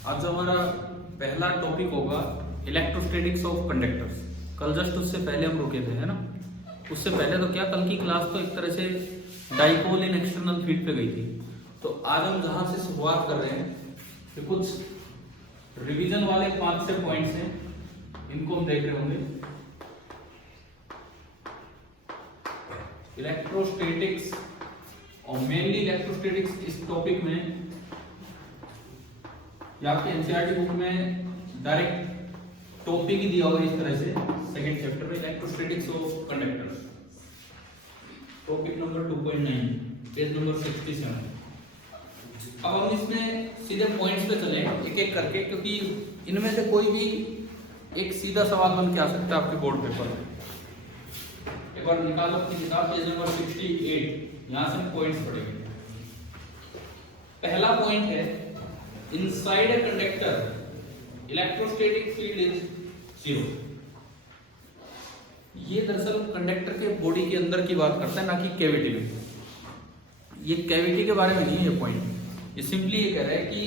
आज हमारा पहला टॉपिक होगा इलेक्ट्रोस्टैटिक्स ऑफ कंडक्टर्स। कल जस्ट उससे पहले हम रुके थे, है ना। उससे पहले तो क्या, कल की क्लास तो एक तरह से डाइपोल इन एक्सटर्नल फील्ड पे गई थी। तो आज हम जहां से शुरुआत कर रहे हैं कि कुछ रिवीजन वाले 5-6 पॉइंट्स हैं, इनको हम देख रहे होंगे। इलेक्ट्रोस्टैटिक्स और मेनली इलेक्ट्रोस्टैटिक्स इस टॉपिक में या आपके एनसीईआरटी बुक में डायरेक्ट टॉपिक ही दिया होगा इस तरह से। सेकंड चैप्टर में electrostatics of conductors, topic number 2.9, page number 67। अब हम इसमें सीधे पॉइंट्स पे चले एक एक करके, क्योंकि इनमें से कोई भी एक सीधा सवाल बन के आ सकता है आपके बोर्ड पेपर में। एक बार निकालो अपनी किताब, पेज नंबर 68, यहां से पॉइंट्स पढ़ेंगे। पहला पॉइंट है, inside a conductor electrostatic field is 0। ये दरअसल कंडक्टर के बॉडी के अंदर की बात करता है, ना कि कैविटी में। ये कैविटी के बारे में नहीं है ये पॉइंट। ये सिंपली ये कह रहा है कि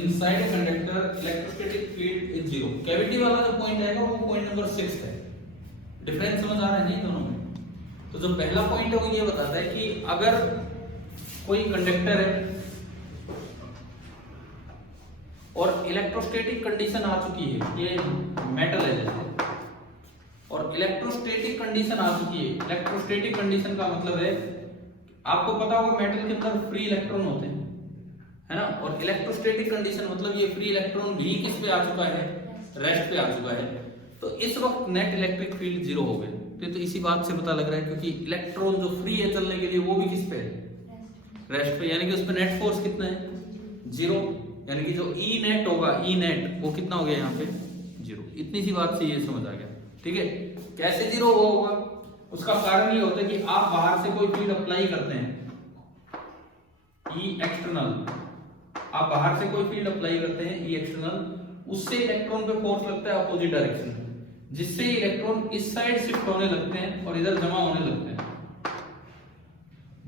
inside a conductor electrostatic field is 0। Cavity वाला जो पॉइंट आएगा वो पॉइंट नंबर 6 है। डिफरेंस समझ आ रहा है नहीं दोनों में? तो जो पहला पॉइंट है वो ये बताता है कि अगर कोई कंडक्टर है और इलेक्ट्रोस्टैटिक कंडीशन आ चुकी है, ये मेटल है जैसे, और इलेक्ट्रोस्टैटिक कंडीशन आ चुकी है। इलेक्ट्रोस्टैटिक कंडीशन का मतलब है, आपको पता होगा मेटल के अंदर फ्री इलेक्ट्रॉन होते हैं, है ना। और इलेक्ट्रोस्टैटिक कंडीशन मतलब ये फ्री इलेक्ट्रॉन भी किस पे आ चुका है, रेस्ट पे आ चुका है। तो इस वक्त नेट इलेक्ट्रिक फील्ड 0 हो गए। तो इसी बात से पता लग रहा है, क्योंकि इलेक्ट्रॉन जो फ्री है चलने के लिए वो भी किस पे है, रेस्ट पे। यानी कि उस पर नेट फोर्स कितना है, 0। यानी कि जो ई नेट होगा, ई नेट वो कितना हो गया यहाँ पे, 0। इतनी सी बात से ये समझ आ गया, ठीक है। कैसे 0 होगा, उसका कारण ये होता है कि आप बाहर से कोई फील्ड अप्लाई करते हैं, ई एक्सटर्नल, आप बाहर से कोई फील्ड अप्लाई करते हैं ई एक्सटर्नल, उससे इलेक्ट्रॉन पे फोर्स लगता है अपोजिट डायरेक्शन में, जिससे इलेक्ट्रॉन इस साइड शिफ्ट होने लगते हैं और इधर जमा होने लगते हैं।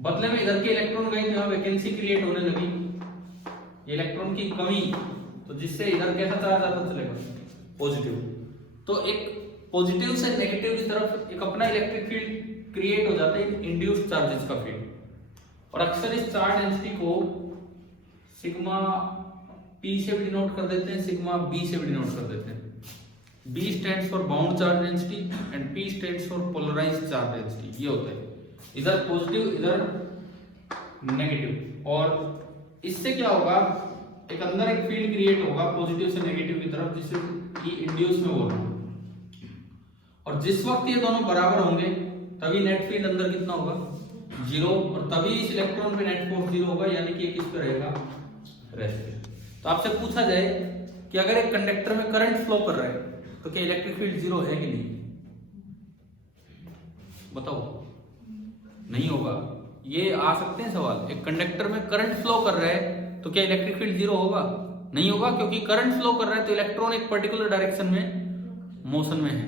बदले में इधर के इलेक्ट्रॉन गए, जहां वैकेंसी क्रिएट होने लगी, इलेक्ट्रॉन की कमी, तो जिससे इधर कैसा चार्ज आता चलेगा, पॉजिटिव। तो एक पॉजिटिव से नेगेटिव की तरफ एक अपना इलेक्ट्रिक फील्ड क्रिएट हो जाता है, इंड्यूस्ड चार्जेस का फील्ड। और अक्सर इस चार्ज डेंसिटी को सिग्मा पी से भी डिनोट कर देते हैं, सिग्मा बी से भी डिनोट कर देते हैं। B stands for bound charge density and P stands for polarised charge density. ये होता है, इधर पॉजिटिव इधर नेगेटिव। और इससे क्या होगा, एक अंदर एक फील्ड क्रिएट होगा पॉजिटिव से नेगेटिव की तरफ, जिसे कि इंड्यूस में बोल रहा हूं। और जिस वक्त ये दोनों बराबर होंगे तभी नेट फील्ड अंदर कितना होगा, 0। और तभी इस इलेक्ट्रॉन पे नेट फोर्स 0 होगा, यानी कि ये किस पे रहेगा, रेस्ट पे। तो आपसे पूछा जाए कि अगर एक कंडक्टर में करंट फ्लो कर रहा है तो क्या इलेक्ट्रिक फील्ड 0 है कि नहीं, बताओ। नहीं होगा। ये आ सकते हैं सवाल, एक कंडक्टर में करंट फ्लो कर रहा है तो क्या इलेक्ट्रिक फील्ड 0 होगा, नहीं होगा, क्योंकि करंट फ्लो कर रहा है तो इलेक्ट्रॉन एक पर्टिकुलर डायरेक्शन में मोशन में है।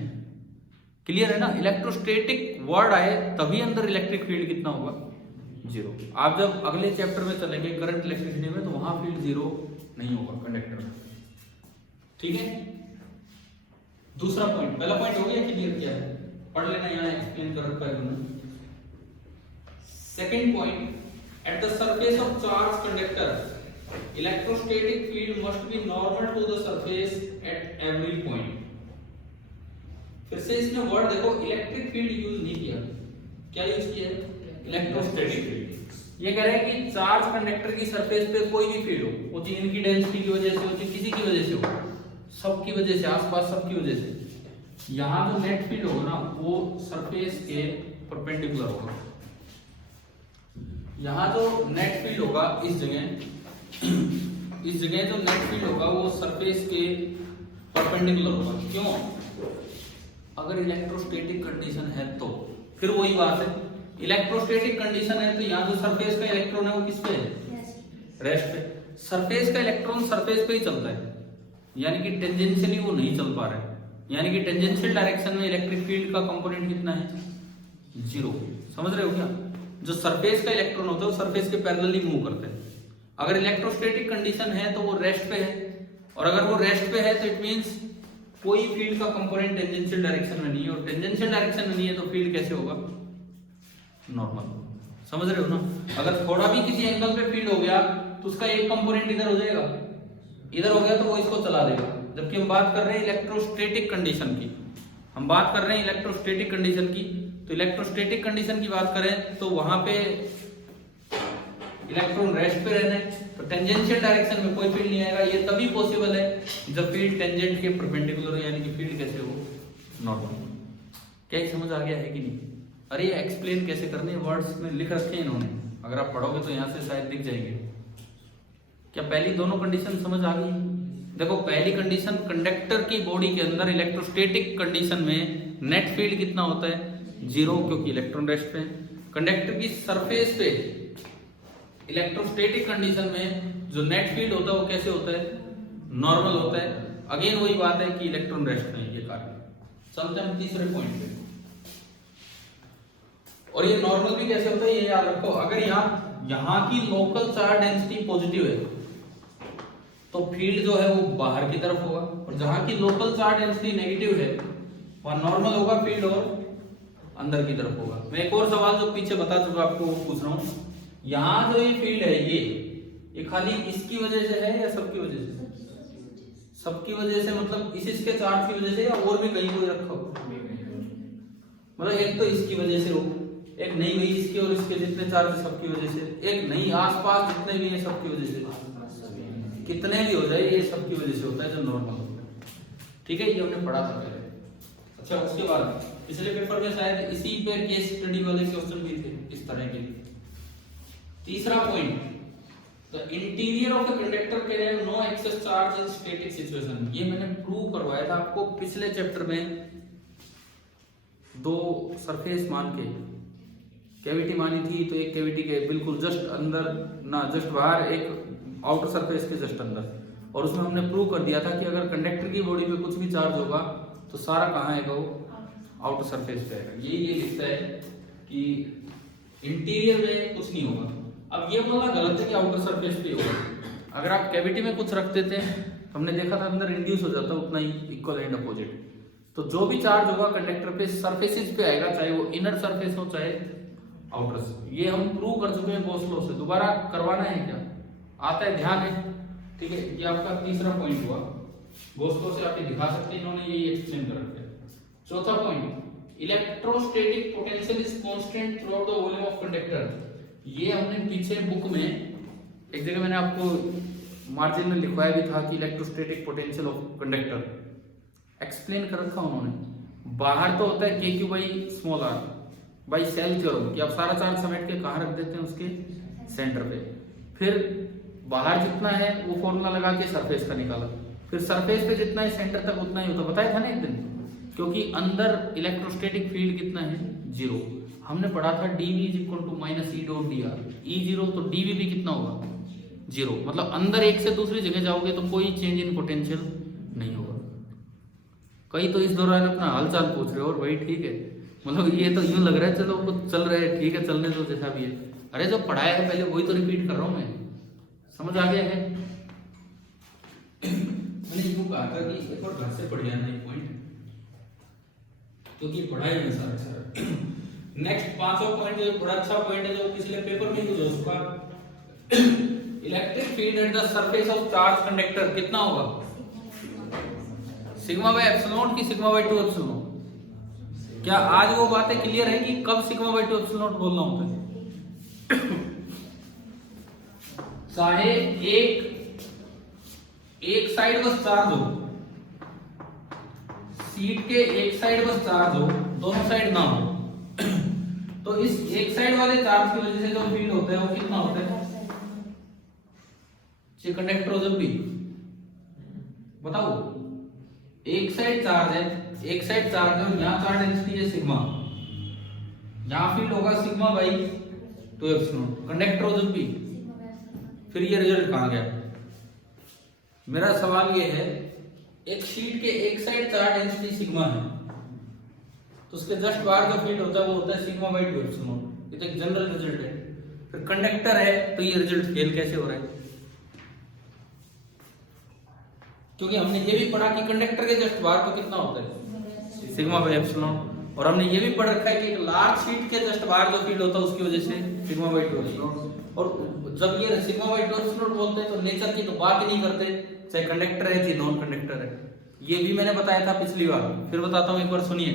क्लियर है ना। इलेक्ट्रोस्टैटिक वर्ड आए तभी अंदर इलेक्ट्रिक फील्ड कितना होगा, 0। आप जब अगले चैप्टर में चलेंगे करंट इलेक्ट्रिसिटी में, तो वहां फील्ड 0 नहीं होगा कंडक्टर में, ठीक है। दूसरा पॉइंट, पहला पॉइंट हो गया, क्लियर किया है, पढ़ लेना, यहाँ एक्सप्लेन कर रखा है उन्होंने। Second point, at the surface of charged conductor, electrostatic field must be normal to the surface at every point। फिर से इसने वर्ड देखो, इलेक्ट्रिक फील्ड यूज नहीं किया, क्या यूज किया है, इलेक्ट्रोस्टैटिक फील्ड। ये कह रहे हैं कि चार्ज कंडक्टर की सरफेस पे कोई भी फील्ड हो, वो इनकी डेंसिटी की वजह से हो, किसी की वजह से हो, सबकी वजह से, आसपास सबकी वजह से, यहाँ जो नेट फील्ड होगा ना वो सरफेस के परपेंडिकुलर होगा। यहाँ जो नेट फील्ड होगा इस जगह जो नेट फील्ड होगा वो सरफेस के परपेंडिकुलर होगा। क्यों, अगर इलेक्ट्रोस्टैटिक कंडीशन है तो फिर वही बात है, इलेक्ट्रोस्टैटिक कंडीशन है तो यहाँ जो सरफेस का इलेक्ट्रॉन है वो किस पे है, रेस्ट पे। सरफेस का इलेक्ट्रॉन सरफेस पे ही चलता है, यानी कि टेंजेंशियली वो नहीं चल पा रहा है, यानी कि टेंजेंशियल डायरेक्शन में इलेक्ट्रिक फील्ड का कंपोनेंट कितना है, 0। समझ रहे हो क्या। जो सरफेस का इलेक्ट्रॉन होता है वो सरफेस के पैरेलली मूव करते हैं। अगर इलेक्ट्रोस्टैटिक कंडीशन है तो वो रेस्ट पे है, और अगर वो रेस्ट पे है तो इट मींस कोई फील्ड का कंपोनेंट टेंजेंशियल डायरेक्शन में नहीं है, और टेंजेंशियल डायरेक्शन में नहीं है तो फील्ड कैसे होगा? नॉर्मल। समझ रहे हो ना? अगर थोड़ा भी किसी एंगल पे फील्ड हो गया तो उसका एक कंपोनेंट इधर हो जाएगा, इधर हो गया तो वो इसको चला देगा। जबकि हम बात कर रहे हैं इलेक्ट्रोस्टैटिक कंडीशन की, हम बात कर रहे हैं इलेक्ट्रोस्टैटिक कंडीशन की। तो इलेक्ट्रोस्टैटिक कंडीशन की बात करें तो वहां पे इलेक्ट्रॉन रेस्ट पे रहना है, तो टेंजेंशियल डायरेक्शन में कोई फील्ड नहीं आएगा। ये तभी पॉसिबल है जब फील्ड टेंजेंट के परपेंडिकुलर हो, यानी कि फील्ड कैसे हो? नॉर्मल। क्या समझ आ गया है कि नहीं? अरे ये एक्सप्लेन कैसे करने, वर्ड्स में लिख रखे हैं इन्होंने, अगर आप पढ़ोगे तो यहाँ से शायद दिख जाएंगे। क्या पहली दोनों कंडीशन समझ आ गई? देखो पहली कंडीशन, कंडक्टर की बॉडी के अंदर इलेक्ट्रोस्टैटिक कंडीशन में नेट फील्ड कितना होता है? 0, क्योंकि इलेक्ट्रॉन रेस्ट पे। कंडक्टर की सरफेस पे इलेक्ट्रोस्टैटिक कंडीशन में जो नेट फील्ड होता है वो कैसे होता है? नॉर्मल होता है। अगेन वही बात है कि इलेक्ट्रॉन रेस्ट में ये कार्य। चलते हैं तीसरे पॉइंट पे। और ये नॉर्मल भी कैसे होता है ये याद रखो। अगर यहाँ की लोकल चार्ज डेंसिटी पॉजिटिव है तो फील्ड जो है वो बाहर की तरफ होगा, और जहां की लोकल चार्ज डेंसिटी नेगेटिव है वहां नॉर्मल होगा फील्ड, और अंदर की तरफ होगा। मैं एक और सवाल जो पीछे बता चुका आपको वो पूछ रहा हूँ। यहाँ जो ये फील्ड है ये खाली इसकी वजह से है या सबकी वजह से? सबकी वजह से, मतलब इसके चार्ज की वजह से, या और भी कहीं कोई रखा हो? मतलब एक तो इसकी वजह से हो, एक नहीं हुई इसके और इसके जितने चार्ज सबकी वजह से, एक नहीं आसपास जितने भी हैं सबकी वजह से, कितने भी हो जाए ये सबकी वजह से होता है जो नॉर्मल होता है। ठीक है, ये हमने पढ़ा था पहले। अच्छा, उसके बाद पिछले पेपर में शायद इसी पे केस स्टडी वाले क्वेश्चन भी थे इस तरह के। तीसरा point, the interior of the conductor can have no excess charge in static situation. ये मैंने प्रूव करवाया था आपको पिछले चैप्टर में। दो सरफेस मान के कैविटी मानी थी, तो एक कैविटी के बिल्कुल जस्ट अंदर ना जस्ट बाहर, एक आउटर सरफेस के जस्ट अंदर, और उसमें हमने प्रूव कर दिया था कि अगर कंडक्टर की बॉडी पे कुछ भी चार्ज होगा तो सारा कहाँ आएगा? वो आउटर सरफेस पे आएगा। ये लिखता है कि इंटीरियर में कुछ नहीं होगा। अब ये बोलना गलत है कि आउटर सरफेस पे होगा। अगर आप कैविटी में कुछ रख देते हैं, हमने देखा था अंदर इंड्यूस हो जाता है उतना ही इक्वल एंड अपोजिट। तो जो भी चार्ज होगा कंडक्टर पे सरफेसेस पे आएगा, चाहे वो इनर सरफेस हो चाहे आउटर। ये हम प्रूव कर चुके हैं गॉस लॉ से। दोबारा करवाना है क्या? आता है, ध्यान है। ठीक है, ये आपका तीसरा पॉइंट हुआ। गॉस लॉ से आपके दिखा सकते हैं, इन्होंने ये एक्सप्लेन कर रखा है। चौथा point, electrostatic potential is constant through out the volume of conductor. ये हमने पीछे बुक में एक जगह मैंने आपको मार्जिन में लिखवाया भी था कि electrostatic potential of conductor explain कर रखा उन्होंने। बाहर तो होता है k q small r by shell theorem, कि आप सारा चार्ज समेट के कहाँ रख देते हैं? उसके सेंटर पे। फिर बाहर जितना है वो फॉर्मूला लगा के सरफेस का निकाला, फिर सरफेस पे जितना है सेंटर तक उतना ही होता। बताया था ना एक दिन, क्योंकि अंदर इलेक्ट्रोस्टैटिक फील्ड कितना है? 0। हमने पढ़ा था dv is equal to minus E dot d r. E0 तो dv भी कितना होगा? 0। मतलब अंदर एक से दूसरी जगह जाओगे तो कोई चेंज इन पोटेंशियल नहीं होगा। कई तो इस दौरान अपना हालचाल पूछ रहे हो, और भाई ठीक है, मतलब ये तो यूं लग रहा है चलो कुछ चल रहा है, ठीक है चलने दो जैसा भी है। अरे जो पढ़ाया है पहले वही तो रिपीट कर रहा हूँ मैं। समझ आ गया है? मैंने यूं कहा था कि एक और घर से पढ़ जाना ये पॉइंट, क्योंकि पढ़ाई में सारा नेक्स्ट पांचवा पॉइंट जो बड़ा अच्छा पॉइंट है जो पिछले पेपर में यूज हो चुका। Electric field at the surface of charge conductor कितना होगा? सिग्मा बाय एप्सिलॉन नॉट की सिग्मा बाय 2 एप्सिलॉन नॉट। क्या आज वो बातें क्लियर है कि कब सिग्मा बाय 2 एप्सिलॉन नॉट बोलना होता है? चाहे एक साइड बस चार्ज हो, सीट के एक साइड बस चार्ज हो, दोनों साइड ना हो, तो इस एक साइड वाले चार्ज की वजह से जो फील्ड होता है वो कितना होता है? ये कंडक्टर जब भी बताओ, एक साइड चार्ज है, एक साइड चार्ज है, और यहाँ चार्ज डेंसिटी है सिग्मा, यहाँ फील्ड होगा सिग्मा बाई 2 एप्सिलॉन। कंडक्टर जब भी, फिर ये रिजल्ट कहाँ गया? मेरा सवाल ये है, एक शीट के एक साइड चार्ज डेंसिटी सिग्मा है, तो उसके जस्ट बाहर का फील्ड होता है वो होता है सिग्मा बाई 2 एप्सिलॉन। ये तो एक जनरल रिजल्ट है। फिर कंडक्टर है तो ये रिजल्ट फेल कैसे हो रहा है? क्योंकि हमने ये भी पढ़ा कि कंडक्टर के जस्ट बाहर तो कितना होता है सिग्मा बाई एप्सिलॉन, और हमने ये भी पढ़ रखा है कि एक लार्ज शीट के जस्ट बाहर जो फील्ड होता है उसकी वजह से सिग्मा बाई 2 एप्सिलॉन। और जब ये सिग्मा बाई 2 एप्सिलॉन बोलते हैं तो नेचर की तो बात ही नहीं करते, चाहे कंडक्टर है चाहे नॉन कंडक्टर है। ये भी मैंने बताया था पिछली बार, फिर बताता हूँ एक बार सुनिए।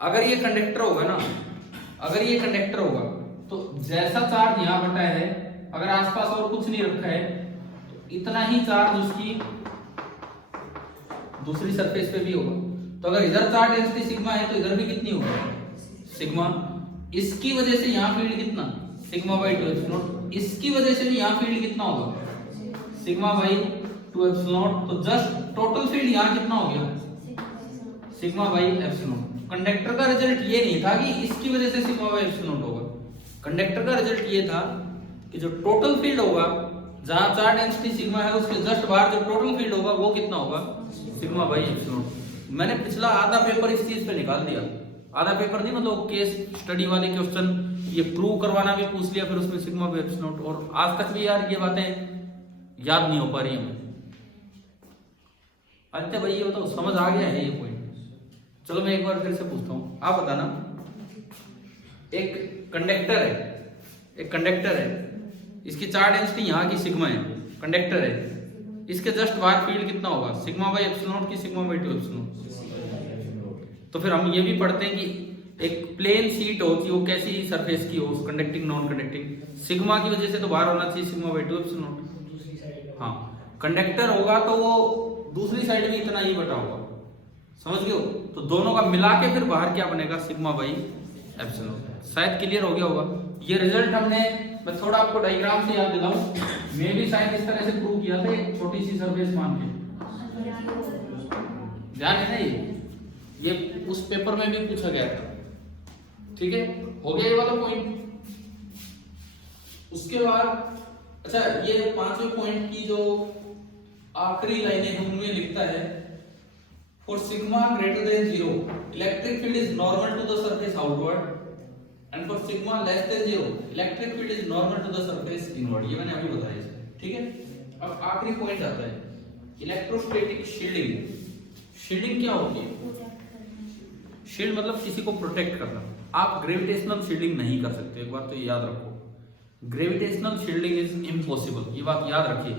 अगर ये कंडक्टर होगा ना, अगर ये कंडक्टर होगा तो जैसा चार्ज यहाँ बटा है, अगर आसपास और कुछ नहीं रखा है तो इतना ही चार्ज उसकी दूसरी सरफेस पे भी होगा। तो अगर इधर चार्ज डेंसिटी सिग्मा है तो इधर भी कितनी होगी सिग्मा। इसकी वजह से यहाँ फील्ड कितना सिग्मा बाई 2 एप्सिलॉन, इसकी वजह से भी यहाँ फील्ड कितना होगा सिग्मा बाई 2 एप्सिलॉन। तो जस्ट टोटल फील्ड यहाँ कितना हो गया सिग्मा बाई एप्सिलॉन। कंडक्टर का रिजल्ट ये नहीं था कि इसकी वजह से सिग्मा बाई एप्सिलॉन होगा, कंडक्टर का रिजल्ट ये था कि जो टोटल फील्ड होगा जहां चार्ज डेंसिटी सिग्मा है उसके जस्ट बाहर जो टोटल फील्ड होगा वो कितना होगा सिग्मा बाई एप्सिलॉन। मैंने पिछला आधा पेपर इस चीज पे निकाल दिया, आधा पेपर नहीं मतलब केस स्टडी वाले क्वेश्चन ये प्रूव करवाना भी पूछ लिया, फिर उसमें सिग्मा बाई एप्सिलॉन। और आज तक भी यार ये बातें याद नहीं हो पा रही हमें। आदित्य भाई ये बताओ समझ आ गया है ये पॉइंट? चलो मैं एक बार फिर से पूछता हूँ, आप बताना। एक कंडक्टर है, एक कंडक्टर है, इसकी चार्ज डेंसिटी यहाँ की सिग्मा है, कंडक्टर है, इसके जस्ट बाहर फील्ड कितना होगा सिग्मा बाई एप्सिलॉन की सिग्मा बाई 2 एप्सिलॉन। तो फिर हम ये भी पढ़ते हैं कि एक प्लेन शीट हो कि वो कैसी सरफेस की हो, कंडक्टिंग नॉन कंडक्टिंग, सिग्मा की वजह से तो बाहर होना चाहिए सिग्मा बाई 2 एप्सिलॉन। हाँ कंडक्टर होगा तो वो दूसरी साइड में इतना ही बटा होगा, समझ गए हो? तो दोनों का मिला के फिर बाहर क्या बनेगा सिग्मा बाई एप्सिलॉन। शायद क्लियर हो गया होगा ये रिजल्ट। हमने मैं थोड़ा आपको डायग्राम से याद दिलाऊं, मैं भी शायद इस तरह से प्रूव किया था एक छोटी सी सरफेस मान के, ध्यान है ना? ये उस पेपर में भी पूछा गया था, ठीक है? हो गया ये वाला पॉइंट। उसके बाद अच्छा ये पांचवें पॉइंट की जो आखिरी लाइनें हैं उनमें लिखता है for sigma greater than 0 electric field is normal to the surface outward and for sigma less than 0 electric field is normal to the surface inward. ये मैंने अभी बताया इसे, ठीक है? अब आखिरी पॉइंट आता है इलेक्ट्रोस्टैटिक शील्डिंग। शील्डिंग क्या होती है? शील्ड मतलब किसी को प्रोटेक्ट करना। आप ग्रेविटेशनल शील्डिंग नहीं कर सकते, एक बात तो याद रखो, ग्रेविटेशनल शील्डिंग इज इम्पॉसिबल। ये बात याद रखिए।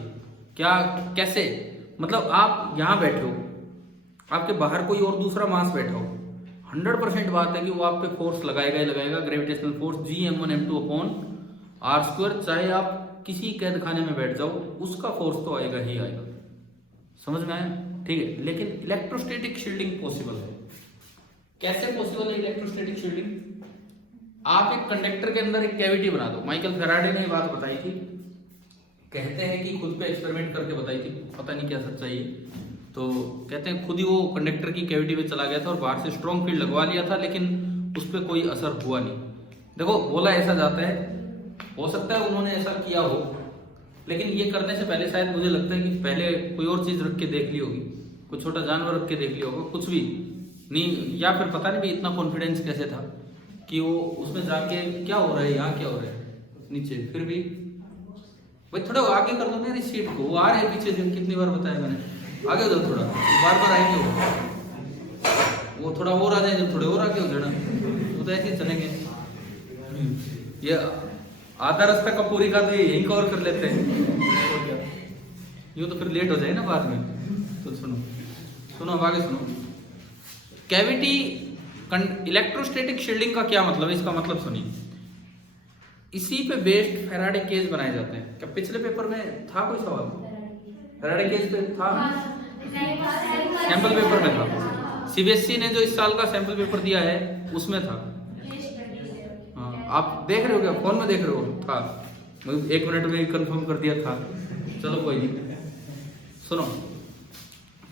क्या कैसे? मतलब आप यहां बैठे हो, आपके बाहर कोई और दूसरा मास बैठा हो, 100% बात है कि वो आप पे फोर्स लगाएगा ही लगाएगा, gravitational force G(m1m2) upon r²। चाहे आप किसी कैद खाने में बैठ जाओ उसका फोर्स तो आएगा ही आएगा, समझ में आया? ठीक है, लेकिन इलेक्ट्रोस्टैटिक शील्डिंग पॉसिबल है। कैसे पॉसिबल है इलेक्ट्रोस्टैटिक शील्डिंग? आप एक कंडक्टर के अंदर एक कैविटी बना दो। माइकल फेराडे ने ये बात बताई थी, कहते हैं कि खुद पे एक्सपेरिमेंट करके बताई थी, पता नहीं क्या सच्चाई है। तो कहते हैं खुद ही वो कंडक्टर की कैविटी में चला गया था और बाहर से स्ट्रॉन्ग फील्ड लगवा लिया था, लेकिन उस पर कोई असर हुआ नहीं। देखो बोला ऐसा जाता है, हो सकता है उन्होंने ऐसा किया हो, लेकिन ये करने से पहले शायद मुझे लगता है कि पहले कोई और चीज रख के देख ली होगी, कोई छोटा जानवर रख के देख लिया होगा, कुछ भी नहीं, या फिर पता नहीं भी इतना कॉन्फिडेंस कैसे था कि वो उसमें जाके क्या हो रहा है, यहाँ क्या हो रहा है नीचे। फिर भी भाई थोड़ा आगे कर दो मेरी सीट को, वो आ रहे हैं पीछे से, कितनी बार बताया मैंने, आगे हो जाओ थोड़ा, बार बार आएंगे वो थोड़ा और आ जाएंगे, थोड़े और आगे हो जाना, वो तो ऐसे ही चलेंगे। ये आधा रास्ता का पूरी का तो यही कवर कर लेते हैं, यूं तो फिर लेट हो जाए ना बाद में। तो सुनो आगे सुनो। कैविटी इलेक्ट्रोस्टैटिक शील्डिंग का क्या मतलब है, इसका मतलब सुनिए। इसी पे बेस्ड फैराडे केज बनाए जाते हैं। क्या पिछले पेपर में था कोई सवाल फैराडे केज पे था? सैंपल पेपर में था। सीबीएसई ने जो इस साल का सैंपल पेपर दिया है उसमें था। हाँ आप देख रहे हो क्या, फोन में देख रहे हो? था, 1 मिनट में कंफर्म कर दिया था। चलो कोई नहीं, सुनो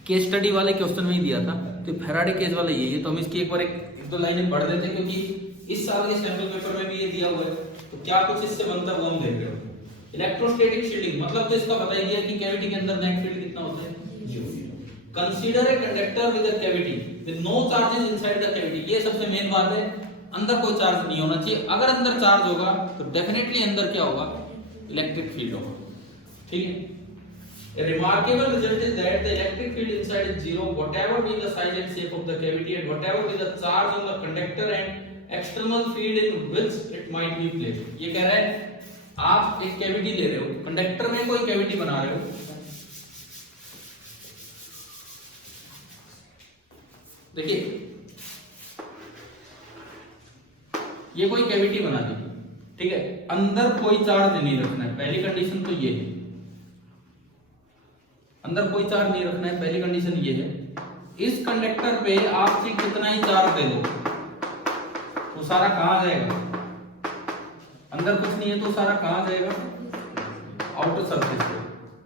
केस स्टडी वाले क्वेश्चन में ही दिया था, तो फैराडे केज वाला यही है। तो हम इसकी एक बार एक दो लाइनें पढ़ देते हैं, क्योंकि इस साल के सैंपल पेपर में भी ये दिया हुआ है, तो क्या कुछ इससे बनता है वो हम देख रहे हो। इलेक्ट्रोस्टैटिक शील्डिंग मतलब तो इसका बताया गया कि कैविटी के अंदर नेट फील्ड कितना होता है, 0। Consider a conductor with a cavity with no charges inside the cavity. ये सबसे मेन बात है, अंदर कोई चार्ज नहीं होना चाहिए। अगर अंदर चार्ज होगा तो डेफिनेटली अंदर क्या होगा, इलेक्ट्रिक फील्ड होगा, ठीक है? A remarkable result is that the electric field inside is zero, whatever be the size and shape of the cavity and whatever be the charge on the conductor and external field in which it might be placed. ये कह रहा है आप एक cavity ले रहे हो, conductor में कोई कैविटी बना रहे हो, देखिए ये कोई कैविटी बना दी, ठीक है, अंदर कोई चार्ज नहीं रखना है, पहली कंडीशन तो ये है, अंदर कोई चार्ज नहीं रखना है, पहली कंडीशन ये है। इस कंडक्टर पे आप ठीक कितना ही चार्ज दे दो तो सारा कहां जाएगा, अंदर कुछ नहीं है तो सारा कहां जाएगा, आउटर सरफेस पे।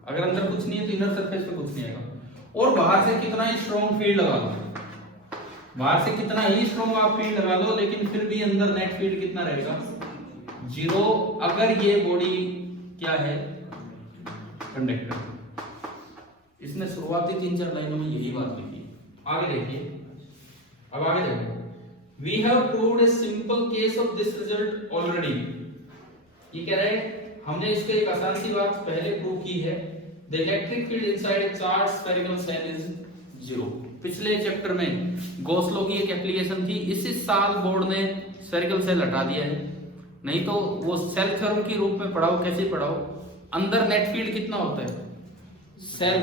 अगर अंदर कुछ नहीं है तो इनर सरफेस पे कुछ नहीं आएगा। और बाहर से कितना ही स्ट्रॉन्ग फील्ड लगा दो, बाहर से कितना ही स्ट्रॉन्ग आप फील्ड लगा दो, लेकिन फिर भी अंदर नेट फील्ड कितना रहेगा, जीरो। अगर ये बॉडी क्या है, कंडक्टर। इसने शुरुआती 3-4 लाइनों में यही बात लिखी। आगे देखिए, अब आगे देखो, we have proved a simple case of this result already. ये कह रहे हैं हमने इसके एक आसान सी बात पहले प्रूव की है, the electric field inside a charge spherical shell is zero. पिछले चैप्टर में गॉस लॉ की एक एप्लीकेशन थी, इसी साल बोर्ड ने स्फेरिकल सेल हटा दिया है, नहीं तो वो सेल थ्योरम के रूप में पढ़ाओ, कैसे पढ़ाओ, अंदर नेट फील्ड कितना होता है, सेल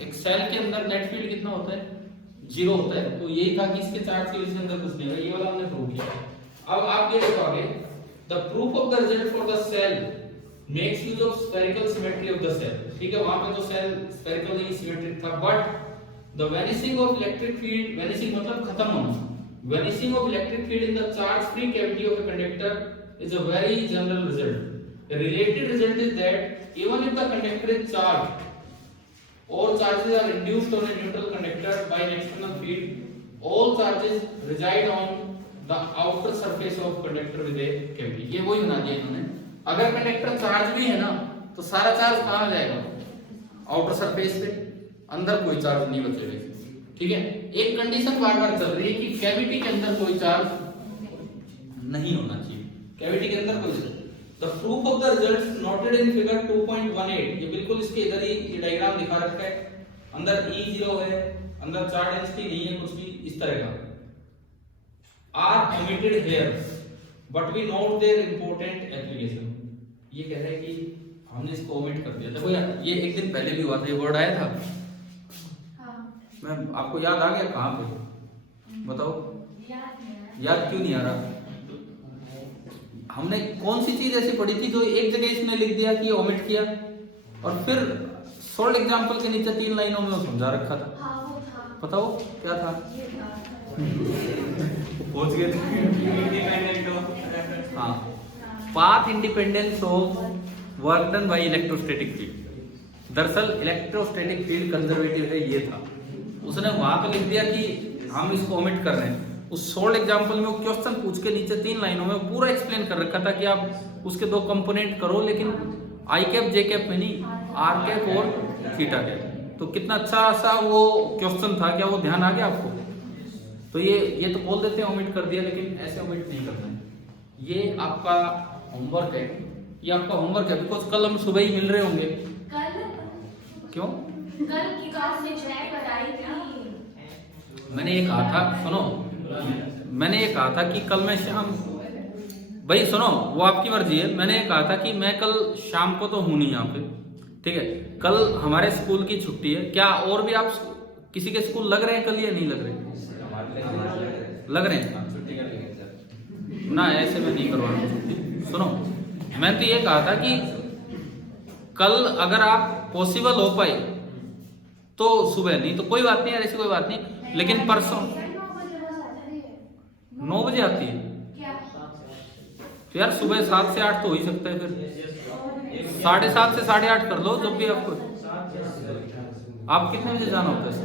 एक सेल के अंदर नेट फील्ड कितना होता है, जीरो होता है। तो यही था कि इसके चार्ज के वजह से अंदर कुछ नहीं होगा, ये वाला हमने प्रूव किया। अब आप ये देखो आगे, the proof of the result for the shell makes use of spherical symmetry of the shell. ठीक है, वहां पे तो सेल स्फेरिकल नहीं सिमेट्रिक था, but the vanishing of electric field, vanishing मतलब खत्म होना, vanishing of electric field in the charge free cavity of a conductor is a very general result. A related result is that even if the conductor is charged, all charges are induced on a neutral conductor by an external field. All charges reside on the outer surface of conductor with a cavity. ये वही बना दिया इन्होंने। अगर conductor charge भी है ना, तो सारा चार्ज कहाँ जाएगा, आउटर सरफेस पे, अंदर कोई चार्ज नहीं बचेगा। ठीक है, एक कंडीशन बार बार चल रही है कि कैविटी के अंदर कोई चार्ज नहीं होना चाहिए, कैविटी के अंदर कोई। The proof of the results noted in figure 2.18, ये बिल्कुल इसके इधर ही ये डायग्राम दिखा रखा है, अंदर E0 है, अंदर चार्ज डेंसिटी नहीं है कुछ भी इस तरह का, are omitted here, but we note their important application। ये कह रहा है कि हमने इसको ओमिट कर दिया। देखो यार, ये एक दिन पहले भी हुआ था, ये वर्ड आया था, मैं आपको याद आ गया कहाँ पे, बताओ, याद क्यों नहीं आ रहा? हमने कौन सी चीज ऐसी पढ़ी थी जो एक जगह इसने लिख दिया कि ओमिट किया, और फिर सोल्ड एग्जांपल के नीचे 3 लाइनों में समझा रखा था। हाँ, वो था। बताओ क्या था? पहुंच गए थे। हाँ, path independence of work done by electrostatic field. दरअसल इलेक्ट्रोस्टैटिक फील्ड कंजर्वेटिव है, ये था। उसने वहां पे लिख दिया कि हम इसको ओमिट कर रहे हैं। उस सोल्ड एग्जांपल में वो क्वेश्चन पूछ के नीचे 3 लाइनों में पूरा एक्सप्लेन कर रखा था कि आप उसके 2 कंपोनेंट करो, लेकिन आई कैप जे कैप में नहीं, आर कैप और थीटा कैप। तो कितना अच्छा सा वो क्वेश्चन था, क्या वो ध्यान आ गया आपको? तो ये तो बोल देते हैं ओमिट कर दिया, लेकिन ऐसे ओमिट नहीं करना है। ये आपका होमवर्क है, ये आपका होमवर्क है, बिकॉज कल हम सुबह ही मिल रहे होंगे। क्यों? कल की क्लास में चेक कराई थी। मैंने ये कहा था, सुनो, मैंने ये कहा था कि कल मैं शाम, भाई सुनो, वो आपकी मर्जी है, मैंने ये कहा था कि मैं कल शाम को तो हूं नहीं यहाँ पे, ठीक है। कल हमारे स्कूल की छुट्टी है। क्या और भी आप किसी के स्कूल लग रहे हैं कल या नहीं लग रहे? लग रहे हैं ना, ऐसे में नहीं करवा रहा छुट्टी। सुनो, मैंने तो ये कहा था कि कल अगर आप पॉसिबल हो पाए तो सुबह, नहीं तो कोई बात नहीं यार, ऐसी कोई बात नहीं, लेकिन परसों 9 बजे आती है तो यार सुबह 7 से 8 तो हो ही सकता है, फिर 7:30 से 8:30 कर लो जब भी आपको। आप कितने बजे जाना होता है?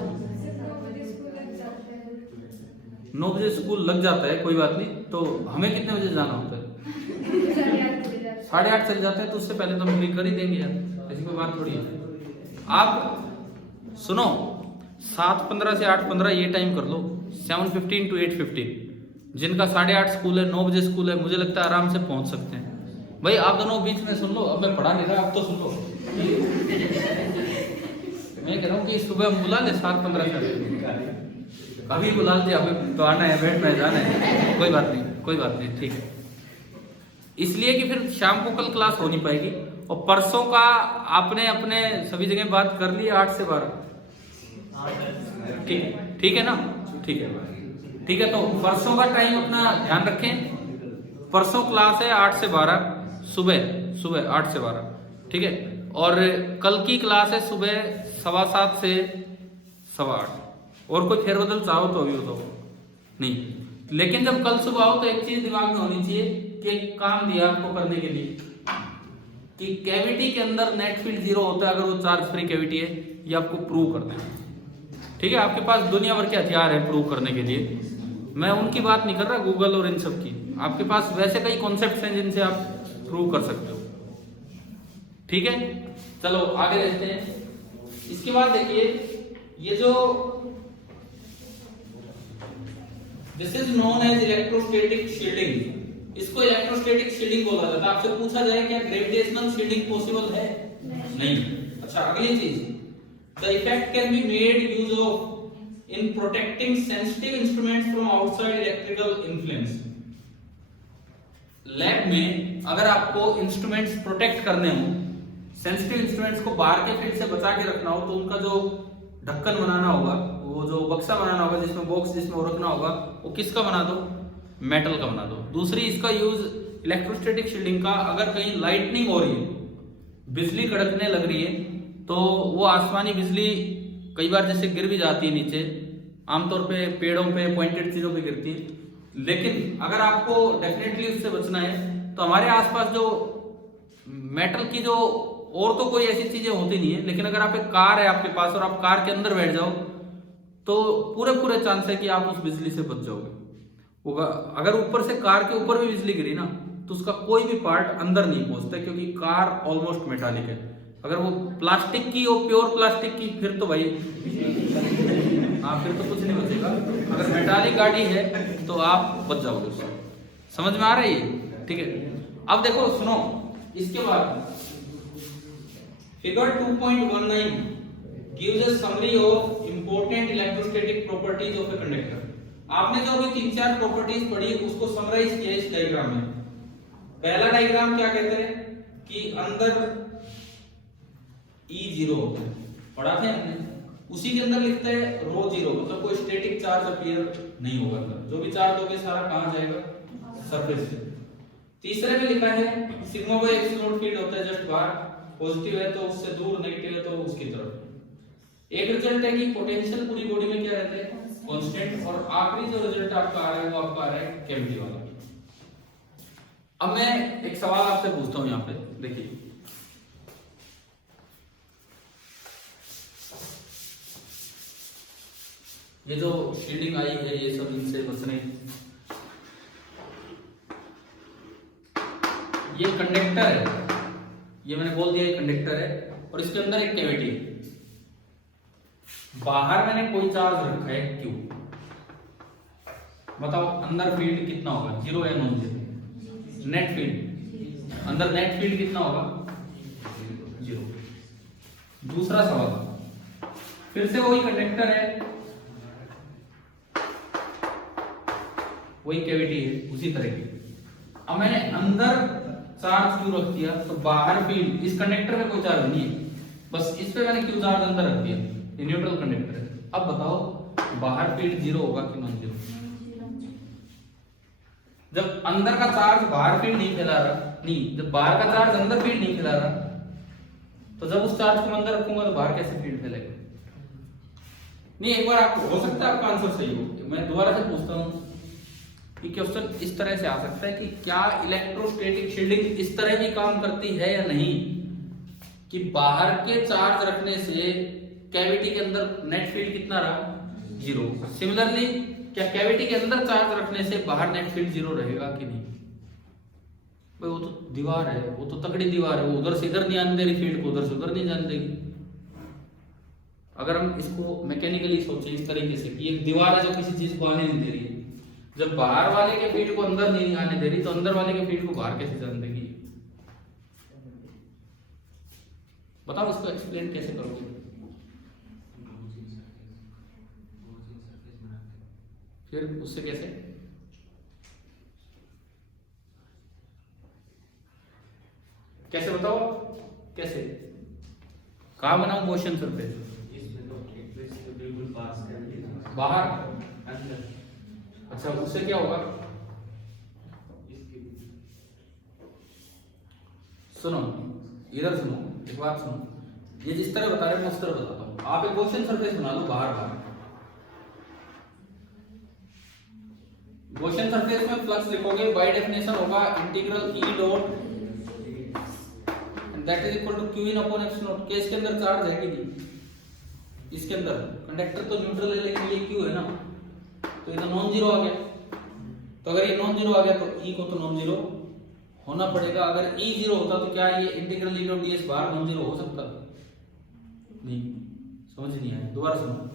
9 बजे स्कूल लग जाता है, कोई बात नहीं। तो हमें कितने बजे जाना होता है? 8:30 चल जाते हैं, तो उससे पहले तो हम फ्री कर ही देंगे यार, ऐसी कोई बात थोड़ी है। आप सुनो, 7:15 से 8:15 ये टाइम कर लो, 7:15 to 8:15। जिनका 8:30 स्कूल है, 9 बजे स्कूल है, मुझे लगता है आराम से पहुंच सकते हैं। भाई आप दोनों बीच में सुन लो, अब मैं पढ़ा नहीं रहा, आप तो सुन लो। मैं कह रहा हूँ कि सुबह बुला ले 7:15 से, अभी बुला ले, अभी तो आना है, बैठना है, जाना है, कोई बात नहीं, कोई बात नहीं, ठीक है। इसलिए कि फिर शाम को कल क्लास हो नहीं पाएगी। और परसों का आपने अपने सभी जगह बात कर ली 8 से 12, ठीक, ठीक है ना, ठीक है, ठीक है। तो परसों का टाइम अपना ध्यान रखें, परसों क्लास है 8 से 12 सुबह 8 से 12, ठीक है। और कल की क्लास है सुबह 7:15 से 8:15। और कोई फेरबदल चाहो तो अभी बताओ नहीं, लेकिन जब कल सुबह आओ तो एक चीज दिमाग में होनी चाहिए कि एक काम दिया आपको करने के लिए कि कैविटी के अंदर नेट फील्ड 0 होता है अगर वो चार्ज फ्री कैविटी है, ये आपको प्रूव करना है, ठीक है। आपके पास दुनिया भर के हथियार है प्रूव करने के लिए, मैं उनकी बात नहीं कर रहा, गूगल और इन सब की, आपके पास वैसे कई कॉन्सेप्ट्स हैं जिनसे आप प्रूव कर सकते हो, ठीक है। चलो आगे देखते हैं। इसके बाद देखिए, ये जो this is known as electrostatic shielding, इसको इलेक्ट्रोस्टैटिक शील्डिंग बोला जाता है। आपसे पूछा जाए क्या ग्रेविटेशनल शील्डिंग पॉसिबल है? नहीं। अच्छा, अगली चीज, the effect can be made use of in protecting sensitive instruments from outside electrical influence. Lab में अगर आपको इंस्ट्रूमेंट्स प्रोटेक्ट करने हो, सेंसिटिव इंस्ट्रूमेंट्स को बाहर के फील्ड से बचा के रखना हो, तो उनका जो ढक्कन बनाना होगा, वो जो बक्सा बनाना होगा जिसमें बॉक्स जिसमें वो रखना होगा, वो किसका बना दो? मेटल का बना दो। दूसरी, इसका यूज इलेक्ट्रोस्टैटिक शील्डिंग का, अगर कहीं लाइटनिंग हो रही है, बिजली कड़कने लग रही है, तो वो आसमानी बिजली कई बार जैसे गिर भी जाती है नीचे, आमतौर पे पेड़ों पे पॉइंटेड चीजों पे गिरती है। लेकिन अगर आपको डेफिनेटली उससे बचना है तो हमारे आसपास जो मेटल की जो और तो कोई ऐसी चीजें होती नहीं है, लेकिन अगर आप एक कार है आपके पास और आप कार के अंदर बैठ जाओ तो पूरे चांस है कि आप उस बिजली से बच जाओगे। अगर ऊपर से कार के ऊपर भी बिजली गिरी ना तो उसका कोई भी पार्ट अंदर नहीं पहुंचता, क्योंकि कार ऑलमोस्ट मेटालिक है। अगर वो प्लास्टिक की और प्योर प्लास्टिक की फिर तो भाई हाँ, फिर तो कुछ नहीं बचेगा। अगर मेटालिक गाड़ी है तो आप बच जाओगे उससे। समझ में आ रही है? ठीक है। अब देखो, सुनो, इसके बाद figure 2.19 gives a summary of important electrostatic properties of a conductor। आपने जो अभी 3-4 प्रॉपर्टीज पढ़ी उसको समराइज किया इस डायग्राम में। पहला डायग्राम क्या कहते हैं कि अंदर E0 होता है, पढ़ा थे हमने। उसी के अंदर लिखता है ρ0, मतलब कोई स्टैटिक चार्ज अपीयर नहीं होगा अंदर। जो भी चार्ज होगा सारा कहां जाएगा? सरफेस से। तीसरे में लिखा है सिग्मा बाय एप्सिलॉन फील्ड होता है जस्ट बाहर, पॉजिटिव है तो उससे दूर, नेगेटिव है तो उसकी तरफ। एक रिजल्ट है कि पोटेंशियल पूरी बॉडी में क्या रहता है? कांस्टेंट। और आखिरी जो रिजल्ट आपका आ रहा है वो आपका आ रहा है कैविटी वाला। अब मैं एक सवाल आपसे पूछता हूं, यहां पे देखिए, ये जो शील्डिंग आई है ये सब इनसे बचने, ये कंडक्टर है, ये मैंने बोल दिया ये कंडक्टर है और इसके अंदर एक कैविटी है। बाहर मैंने कोई चार्ज रखा है क्यों? बताओ अंदर फील्ड कितना होगा? 0 या नॉन 0? नेट फील्ड, अंदर नेट फील्ड कितना होगा? 0। दूसरा सवाल, फिर से वही कंडक्टर है, वही कैविटी है उसी तरह की। अब मैंने अंदर चार्ज क्यों रख दिया? तो बाहर फील्ड, इस कंडक्टर में कोई चार्ज नहीं है, बस इस पे मैंने क्यों चार्ज अंदर रख दिया? ये न्यूट्रल कंडक्टर है। अब बताओ बाहर फील्ड 0 होगा कि नॉन 0? जब अंदर का चार्ज बाहर फील्ड नहीं फैला रहा, नहीं, जब बाहर का चार्ज अंदर फील्ड नहीं फैला रहा, तो जब उस चार्ज को मैं अंदर रखूंगा तो बाहर कैसे फील्ड फैलेगा? नहीं, एक बार आपको हो सकता है आपका आंसर सही हो, मैं दोबारा से पूछता हूं कि क्वेश्चन इस तरह से आ सकता है कि क्या इलेक्ट्रोस्टैटिक शील्डिंग इस तरह भी काम करती है या नहीं, कि बाहर के चार्ज रखने से कैविटी के अंदर नेट फील्ड कितना रहा? 0। सिमिलरली क्या कैविटी के अंदर चार्ज रखने से बाहर नेट फील्ड 0 रहेगा कि नहीं? भाई वो तो दीवार है, वो तो तगड़ी दीवार है, वो उधर से इधर नहीं आने दे रही फील्ड को, उधर से उधर नहीं जाने देगी। अगर हम इसको मैकेनिकली सोचें इस तरीके से कि एक दीवार है जो किसी चीज को आने नहीं दे रही है, जब बाहर वाले के फील्ड को अंदर नहीं आने दे रही तो अंदर वाले के फील्ड को बाहर कैसे जाने देगी? बताओ इसको एक्सप्लेन कैसे करोगे? फिर उससे कैसे? कैसे बताओ, कैसे कहाँ बनाऊं क्वेश्चन सरफेस? इसमें तो बिल्कुल पास कर दिया बाहर। अंदर अच्छा, उससे क्या होगा? इसकी सुनो, इधर सुनो, एक बात सुनो, ये जिस तरह बता रहे हैं मैं उस तरह बताता हूँ। आप एक क्वेश्चन सरफेस बना लो बाहर बाहर। क्वेश्चन सरफेस में फ्लक्स लिखोगे, बाय डेफिनेशन होगा integral E dot that is equal to Q in upon epsilon naught. के इसके अंदर चार्ज है कि नहीं? इसके अंदर कंडक्टर तो न्यूट्रल है लेकिन ये क्यू है ना, तो ये तो नॉन जीरो आ गया। तो अगर ये नॉन जीरो आ गया तो ई को तो नॉन जीरो होना पड़ेगा। अगर ई जीरो होता तो क्या ये इंटीग्रल ई डॉट डीएस बाहर नॉन जीरो हो सकता? नहीं, समझ नहीं आया, दोबारा सुनो।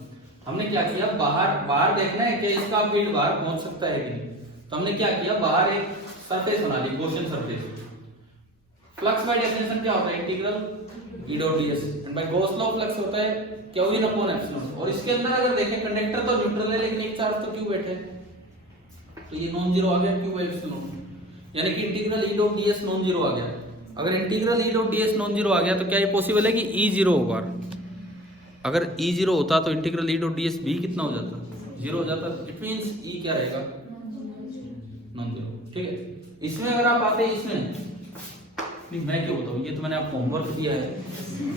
हमने क्या किया, बाहर देखना है कि इसका फील्ड बाहर पहुंच सकता है कि नहीं। तो हमने क्या किया, बाहर एक सरफेस बना ली, question surface. Flux by definition क्या होता है? Integral E dot DS and by Gauss law flux होता है क्यू इन अपॉन एप्सिलॉन। और इसके अंदर अगर देखें कंडक्टर तो न्यूट्रल है लेकिन एक चार्ज तो क्यू बैठे, तो ये नॉन जीरो आ गया क्यू बाय एप्सिलॉन, यानी कि integral E dot DS non zero आ गया। अगर integral E dot DS non zero आ गया तो क्या ये पॉसिबल है कि ई जीरो होगा? अगर ई जीरो होता तो इंटीग्रल ई डॉट डीएस भी कितना हो जाता? जीरो हो जाता। इट मींस ई क्या रहेगा? Non zero. ठीक है, इसमें अगर आप आते हैं इसमें, नहीं मैं क्यों बताऊं, ये तो मैंने आपको होमवर्क दिया है,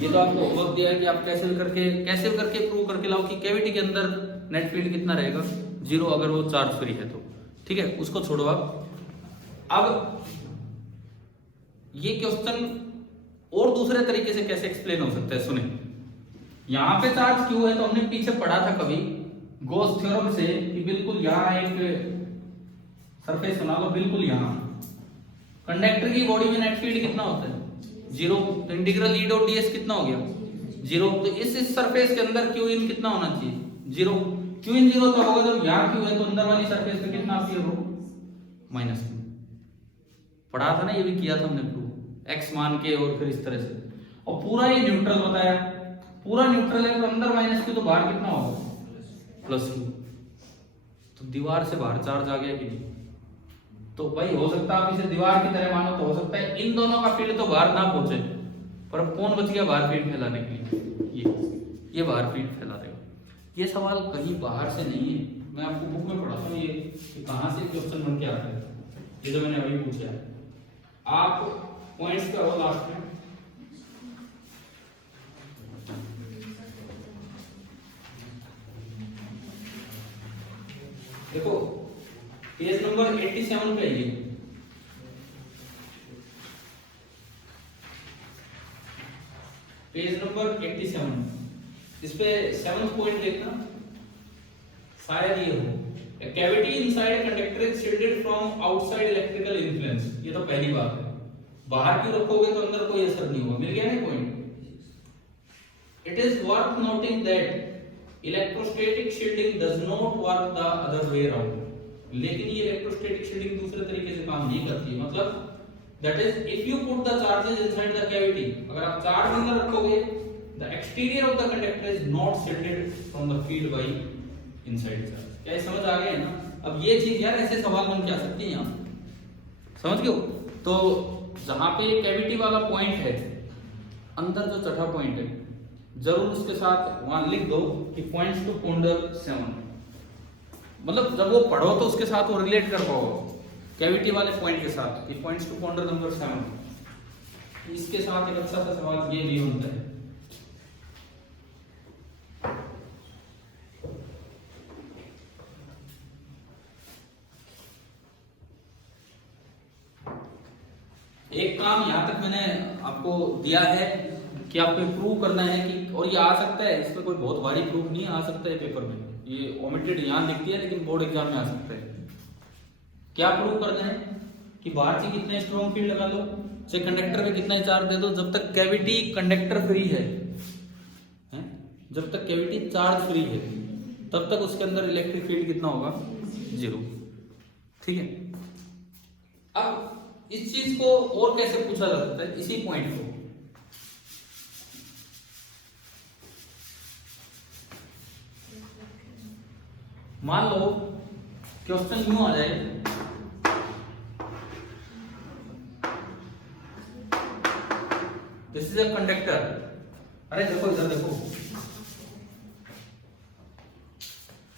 ये तो आपको होमवर्क दिया है कि आप कैसे करके प्रूव करके लाओ कि कैविटी के अंदर नेट फील्ड कितना रहेगा? जीरो, अगर वो चार्ज फ्री है तो। ठीक है, उसको छोड़ो आप। अब ये क्वेश्चन और दूसरे तरीके से कैसे एक्सप्लेन हो सकता है, सुने। यहां पे चार्ज क्यू है तो हमने पीछे पढ़ा था कभी गॉस थ्योरम से कि बिल्कुल यहां एक सरफेस बना लो, बिल्कुल यहां कंडक्टर की बॉडी में नेट फील्ड कितना होता है? जीरो। तो इंटीग्रल ई डॉट डीएस कितना हो गया? जीरो। तो इस सरफेस के अंदर क्यू इन कितना होना चाहिए? जीरो। क्यू इन जीरो तो होगा जब यहां क्यू है तो अंदर वाली सरफेस पे कितना अपीयर हो? Minus Q. पढ़ा था ना, ये भी किया था हमने प्रूव, एक्स मान के और फिर इस तरह से। और पूरा ये न्यूट्रल बताया, पूरा न्यूट्रल है तो अंदर माइनस क्यू तो बाहर कितना होगा? Plus Q. तो दीवार से बाहर चार्ज आ गया कि नहीं? तो भाई हो सकता है आप इसे दीवार की तरह मानो, तो हो सकता है इन दोनों का फील्ड तो बाहर ना पहुंचे, पर अब कौन बच गया बाहर फील्ड फैलाने के लिए? ये बाहर फील्ड फैला देगा। ये सवाल कहीं बाहर से नहीं है, मैं आपको बुक में पढ़ाता हूँ ये कि कहां से क्वेश्चन बन के आता है। ये जो मैंने अभी पूछा है, आप पॉइंट्स करो लास्ट में। देखो पेज नंबर 87 पे ये पेज नंबर 87, इस पे 7th पॉइंट देखना, शायद ये हो, cavity inside conductor is shielded from outside electrical influence. ये तो पहली बात है, बाहर क्यों रखोगे तो अंदर कोई असर नहीं होगा। मिल गया ना point. It is worth noting that electrostatic shielding does not work the other way around. लेकिन ये इलेक्ट्रोस्टैटिक शील्डिंग दूसरे तरीके से काम नहीं करती है। मतलब that is if you put the charges inside the cavity, अगर आप चार्ज अंदर रखोगे, the exterior of the conductor is not shielded from the field by inside charge. क्या समझ आ गया है ना? अब ये चीज यार ऐसे सवाल बन के आ सकती है यहाँ, समझ गए हो? तो जहां पे कैविटी वाला पॉइंट है, अंदर जो चौथा पॉइंट है, जरूर उसके साथ वहां लिख दो कि पॉइंट्स टू पोंडर 7। मतलब जब वो पढ़ो तो उसके साथ वो रिलेट कर पाओ कैविटी वाले पॉइंट के साथ कि पॉइंट्स टू पोंडर नंबर 7। इसके साथ एक अच्छा सा सवाल ये भी होता है। एक काम यहां तक मैंने आपको दिया है कि आपको प्रूव करना है कि, और ये आ सकता है, इसमें कोई बहुत भारी प्रूफ नहीं आ सकता है पेपर में, ये ओमिटेड यहां दिखती है लेकिन बोर्ड एग्जाम में आ सकता है। क्या प्रूव करना है कि बाहर से कितने स्ट्रॉन्ग फील्ड लगा लो, चाहे कंडक्टर में कितना ही चार्ज दे दो, जब तक कैविटी कंडक्टर फ्री है, जब तक कैविटी चार्ज फ्री है तब तक उसके अंदर इलेक्ट्रिक फील्ड कितना होगा? जीरो। ठीक है, अब इस चीज को और कैसे पूछा जा सकता है, इसी पॉइंट को मान लो क्वेश्चन यूं आ जाए, दिस इज अ कंडक्टर। अरे देखो इधर देखो,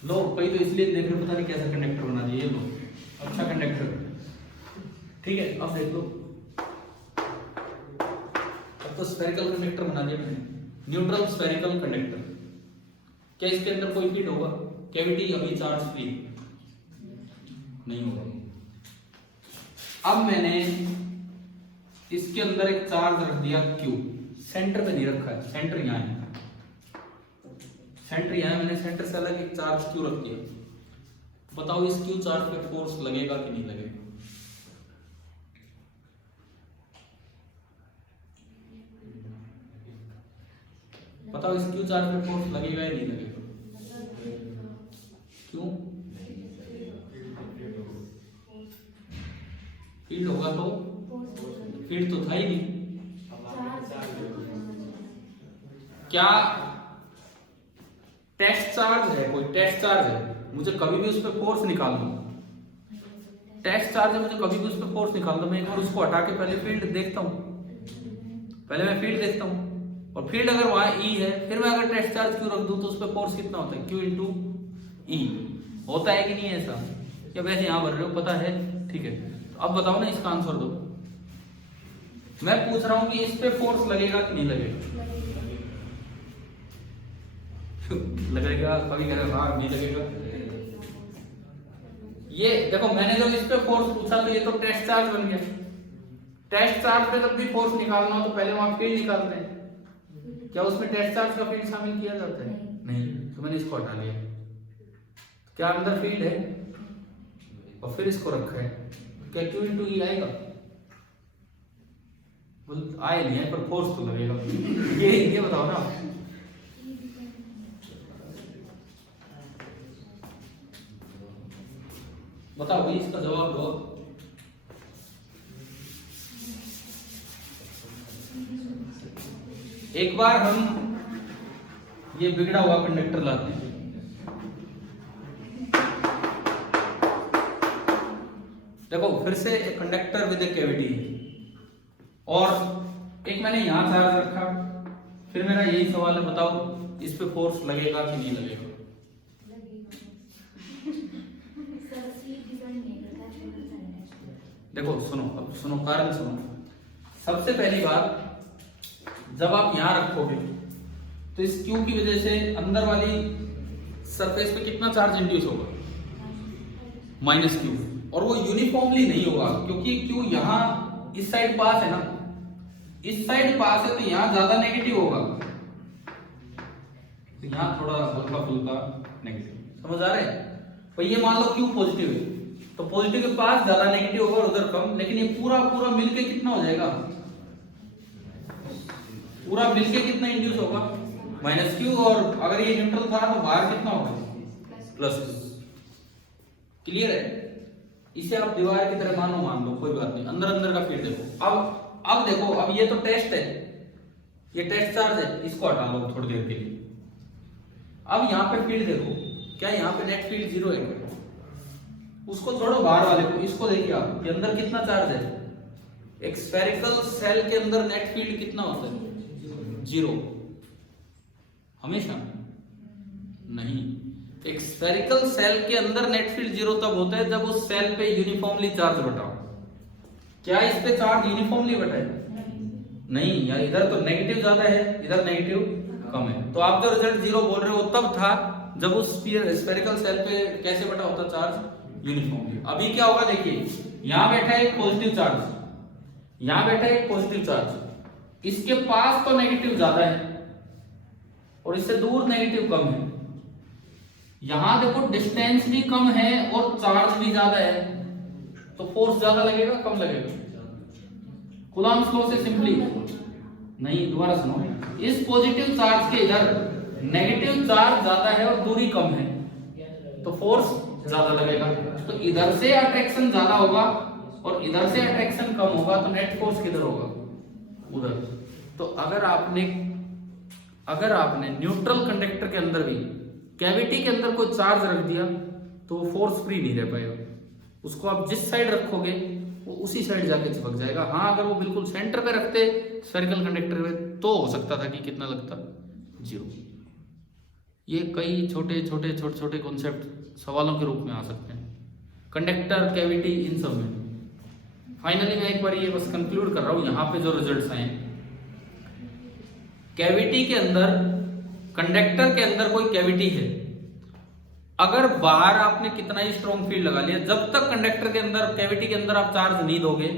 लो कई तो इसलिए देख रहे पता नहीं कैसा कंडक्टर बना दिया, ये लो अच्छा कंडक्टर, ठीक है। अब देख लो, अब तो स्फेरिकल कंडक्टर बना दिया मैंने, न्यूट्रल स्फेरिकल कंडक्टर। क्या इसके अंदर कोई फीड होगा? कैविटी अभी चार्ज फ्री नहीं होगा। अब मैंने इसके अंदर एक चार्ज रख दिया Q, सेंटर पे नहीं रखा है, सेंटर यहाँ है, सेंटर यहाँ है, मैंने सेंटर से अलग एक चार्ज Q रख दिया। बताओ इस Q चार्ज पे फोर्स लगेगा कि नहीं लगेगा? बताओ इस Q चार्ज पे फोर्स लगेगा या नहीं लगेगा? क्यों? फील्ड होगा तो फील्ड तो था ही नहीं। क्या टेस्ट चार्ज है, कोई टेस्ट चार्ज है, मुझे कभी भी उस पर फोर्स निकाल दो, टेस्ट चार्ज है, मुझे कभी भी उस पर फोर्स निकाल दो, मैं एक बार उसको हटा के पहले फील्ड देखता हूं, पहले मैं फील्ड देखता हूं, और फील्ड अगर वहां E है, फिर मैं अगर टेस्ट चार्ज Q रख दूं तो उस पर फोर्स कितना होता है? Q इंटू E होता है कि नहीं है ऐसा? क्या वैसे यहां भर रहे हो, पता है? ठीक है, तो अब बताओ ना, इसका आंसर दो। मैं पूछ रहा हूं कि इस पे फोर्स लगेगा कि नहीं लगेगा? लगेगा, कभी करेगा, हाँ नहीं लगेगा। ये देखो, मैंने जब इस पे फोर्स पूछा तो ये तो टेस्ट चार्ज बन गया। टेस्ट चार्ज पे जब भी फोर्स निकालना हो तो पहले वहां फील्ड निकालते हैं, क्या उसमें टेस्ट चार्ज का फील्ड शामिल किया जाता है? नहीं, तो मैंने इसको हटा लिया। क्या अंदर फील्ड है और फिर इसको रखा है, क्या Q इंटू E आएगा? आए नहीं है, पर फोर्स तो लगेगा। ये बताओ ना। बताओ भाई, इसका जवाब दो। एक बार हम ये बिगड़ा हुआ कंडक्टर लाते हैं, देखो फिर से कंडक्टर विद ए कैविटी, और एक मैंने यहां चार्ज रखा, फिर मेरा यही सवाल है, बताओ इस पे फोर्स लगेगा कि नहीं लगेगा? देखो सुनो, अब सुनो, कारण सुनो। सबसे पहली बात, जब आप यहां रखोगे तो इस Q की वजह से अंदर वाली सरफेस पे कितना चार्ज इंड्यूस होगा? -Q, और वो यूनिफॉर्मली नहीं होगा, क्योंकि Q यहाँ इस साइड पास है ना, इस साइड पास है, तो यहाँ ज्यादा नेगेटिव होगा, तो यहाँ थोड़ा हल्का फुल्का नेगेटिव। समझ आ रहा है? तो ये मान लो Q पॉजिटिव है, तो पॉजिटिव के पास ज्यादा नेगेटिव होगा और उधर कम, लेकिन ये पूरा पूरा मिलके कितना हो जाएगा? पूरा मिलके कितना इंड्यूस होगा? -Q, और अगर ये न्यूट्रल था तो बाहर कितना होगा? प्लस। क्लियर है? इसे आप दीवार की तरह मानो, मान लो, कोई बात नहीं, अंदर अंदर का फील्ड देखो। अब देखो, अब ये तो टेस्ट है, ये टेस्ट चार्ज है, इसको हटा लो थोड़ी देर के लिए। अब यहाँ पे फील्ड देखो, क्या यहाँ पे नेट फील्ड 0 है? उसको छोड़ो, बाहर वाले को, इसको देखिए आप, ये अंदर कितना चार्ज है? एक स्फेरिकल सेल के अंदर नेट फील्ड कितना होता है? 0 हमेशा नहीं। एक स्फेरिकल सेल के अंदर नेट फील्ड 0 तब होता है जब उस सेल पे यूनिफॉर्मली चार्ज बटा हो। क्या इस पे चार्ज यूनिफॉर्मली बटा है? नहीं, या इधर तो नेगेटिव ज्यादा है, इधर नेगेटिव कम है। तो आप जो रिजल्ट 0 बोल रहे हो तब था जब उस स्फेरिकल सेल पे कैसे बटा होता चार्ज? यूनिफॉर्मली। अभी क्या होगा देखिए, यहां बैठा है एक पॉजिटिव चार्ज, यहां बैठा है एक पॉजिटिव चार्ज, इसके पास तो नेगेटिव ज्यादा है और इससे दूर नेगेटिव कम है। यहां देखो डिस्टेंस भी कम है और चार्ज भी ज्यादा है, तो फोर्स ज्यादा लगेगा कम लगेगा? कूलम्ब्स लॉ से सिंपली नहीं, दोबारा सुनो, इस पॉजिटिव चार्ज के इधर नेगेटिव चार्ज ज्यादा है और दूरी कम है, तो फोर्स ज्यादा लगेगा। तो इधर से अट्रैक्शन ज्यादा होगा और इधर से अट्रैक्शन कम होगा, तो नेट फोर्स किधर होगा? उधर। तो अगर आपने न्यूट्रल कंडक्टर के अंदर भी कैविटी के अंदर कोई चार्ज रख दिया तो वो फोर्स फ्री नहीं रह पाएगा। उसको आप जिस साइड रखोगे वो उसी साइड जाके चिपक जाएगा। हाँ, अगर वो बिल्कुल सेंटर पे रखते स्फेरिकल कंडक्टर में तो हो सकता था कि कितना लगता, 0। ये कई छोटे छोटे कॉन्सेप्ट सवालों के रूप में आ सकते हैं, कंडक्टर, कैविटी, इन सब में। फाइनली मैं एक बार ये बस कंक्लूड कर रहा हूँ, यहाँ पे जो रिजल्ट्स आए, कैविटी के अंदर, कंडक्टर के अंदर कोई कैविटी है, अगर बाहर आपने कितना ही स्ट्रॉन्ग फील्ड लगा लिया, जब तक कंडक्टर के अंदर, कैविटी के अंदर आप चार्ज नहीं दोगे,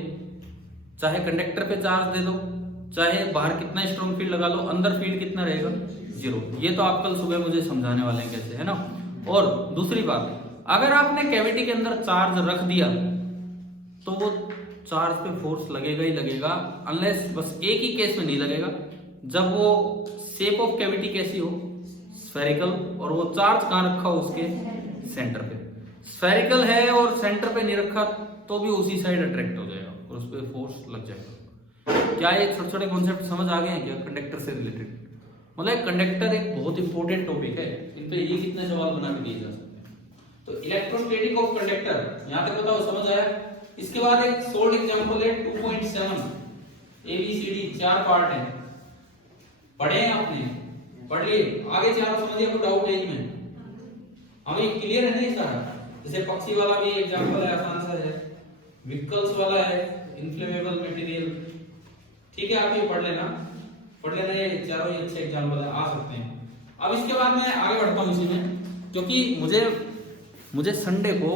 चाहे कंडक्टर पे चार्ज दे दो, चाहे बाहर कितना स्ट्रॉन्ग फील्ड लगा लो, अंदर फील्ड कितना रहेगा, 0। ये तो आप कल सुबह मुझे समझाने वाले हैं कैसे, है ना। और दूसरी बात, अगर आपने कैविटी के अंदर चार्ज रख दिया तो वो चार्ज पे फोर्स लगेगा ही लगेगा, अनलेस बस एक ही केस में नहीं लगेगा, जब वो शेप ऑफ कैविटी कैसी हो, स्फेरिकल, और वो चार्ज कहाँ रखा हो, उसके सेंटर पे। स्फेरिकल है और सेंटर पे नहीं रखा तो भी उसी साइड अट्रैक्ट हो जाएगा और उस पर फोर्स लग जाएगा। क्या ये छोटे छोटे कॉन्सेप्ट समझ आ गए हैं क्या कंडक्टर से रिलेटेड? मतलब कंडक्टर एक बहुत इंपॉर्टेंट टॉपिक है, इन पे ये कितने सवाल बना के दिए जा सकते हैं। तो इलेक्ट्रोस्टैटिक ऑफ कंडक्टर यहाँ तक बताओ, समझ आया? इसके बाद एक सोल्ड एग्जांपल है 2.7, ABCD 4 पार्ट है, पढ़े हैं आपने, पढ़ लिए, आगे चारों समझिए, कोई डाउट है इसमें? हमें क्लियर है नहीं सारा? जैसे पक्षी वाला भी एग्जांपल है, आसान सा है, व्हीकल्स वाला है, इन्फ्लेमेबल मटेरियल, ठीक है, आप ये पढ़ लेना, ये चारों ही अच्छे एग्जांपल है, आ सकते हैं। अब इसके बाद मैं आगे बढ़ता हूँ इसी में, क्योंकि मुझे संडे को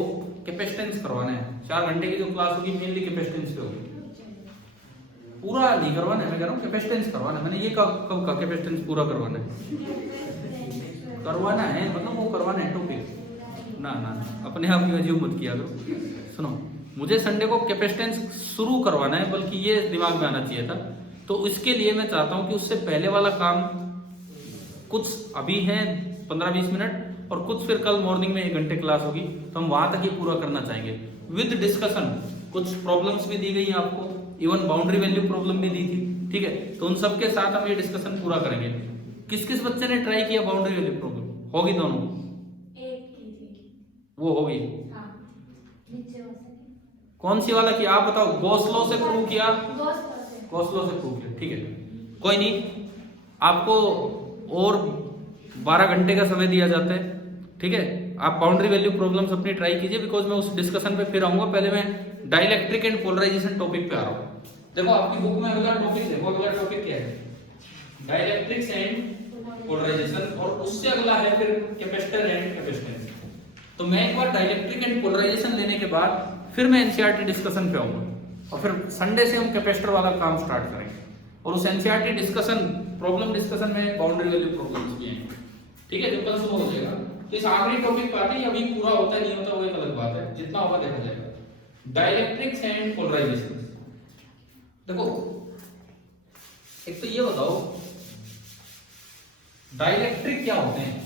कैपेसिटेंस करवाना है, 4 घंटे की जो क्लास होगी मेनली कैपेसिटेंस पे होगी, पूरा नहीं करवाना है, मैं कह रहा हूँ कैपेसिटेंस करवाना है। मैंने ये कब का कैपेसिटेंस पूरा करवाना है, मतलब वो करवाना है टॉपिक ना, अपने आप की अजीब मत किया करो। सुनो, मुझे संडे को कैपेसिटेंस शुरू करवाना है, बल्कि ये दिमाग में आना चाहिए था। तो इसके लिए मैं चाहता हूँ कि उससे पहले वाला काम कुछ अभी है 15-20 मिनट, और कुछ फिर कल मॉर्निंग में 1 घंटे क्लास होगी, तो हम वहां तक ही पूरा करना चाहेंगे विद डिस्कशन। कुछ प्रॉब्लम्स भी दी गई हैं आपको, इवन बाउंड्री वैल्यू प्रॉब्लम भी दी थी, ठीक है, तो उन सब के साथ हम ये डिस्कशन पूरा करेंगे। किस किस बच्चे ने ट्राई किया बाउंड्री वैल्यू प्रॉब्लम? होगी दोनों? एक की थी, वो होगी, हाँ, नीचे हो सके। कौन सी वाला किया आप बताओ? गॉस लॉ से प्रूव किया, गॉस लॉ से प्रूव किया, ठीक है, कोई नहीं, आपको और 12 घंटे का समय दिया जाता है, ठीक है। आप बाउंड्री वैल्यू प्रॉब्लम्स अपनी ट्राई कीजिए, बिकॉज मैं उस डिस्कशन पे फिर आऊंगा। पहले मैं डाइलेक्ट्रिक एंड पोलराइजेशन टॉपिक पे आ रहा हूँ। देखो आपकी बुक में अगला टॉपिक देखो, अगला टॉपिक क्या है? डाइलेक्ट्रिक्स एंड पोलराइजेशन, और उससे अगला है फिर कैपेसिटर एंड कैपेसिटेंस। तो मैं एक बार डाइलेक्ट्रिक एंड पोलराइजेशन लेने के बाद फिर मैं एनसीईआरटी डिस्कशन पे आऊंगा, और फिर संडे से हम कैपेसिटर वाला काम स्टार्ट करेंगे, और उस एनसीईआरटी डिस्कशन, प्रॉब्लम डिस्कशन में बाउंड्री वैल्यू प्रॉब्लम्स भी हैं, ठीक है, जो कल सुबह हो जाएगा। तो इस आखिरी टॉपिक पर आते हैं, अभी पूरा होता है नहीं होता वो एक अलग बात है, जितना होगा देखा जाएगा। डाइलेक्ट्रिक्स एंड पोलराइजेशन, देखो एक तो ये बताओ डाइलेक्ट्रिक क्या होते हैं?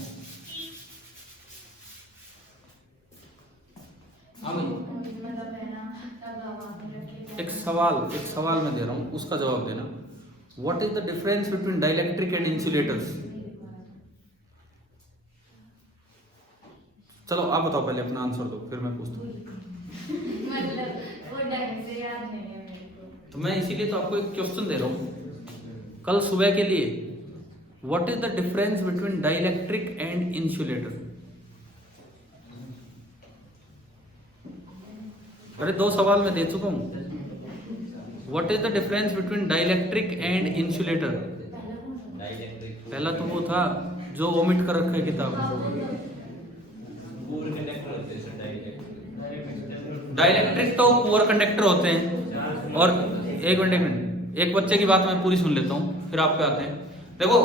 एक सवाल मैं दे रहा हूं, उसका जवाब देना। What is the difference between dielectric and insulators? चलो आप बताओ, पहले अपना आंसर दो, फिर मैं पूछता हूँ। मतलब वो ढंग से याद नहीं है मेरे को, तो मैं इसीलिए तो आपको एक क्वेश्चन दे रहा हूँ कल सुबह के लिए। What is the difference between dielectric and insulator? अरे 2 सवाल मैं दे चुका हूँ। What is the difference between dielectric and insulator? पहला तो वो था जो ओमिट कर रखा है किताब। डाइलेक्ट्रिक तो पुअर कंडक्टर होते हैं, और एक मिनट, एक बच्चे की बात मैं पूरी सुन लेता हूँ, फिर आप पे आते हैं। देखो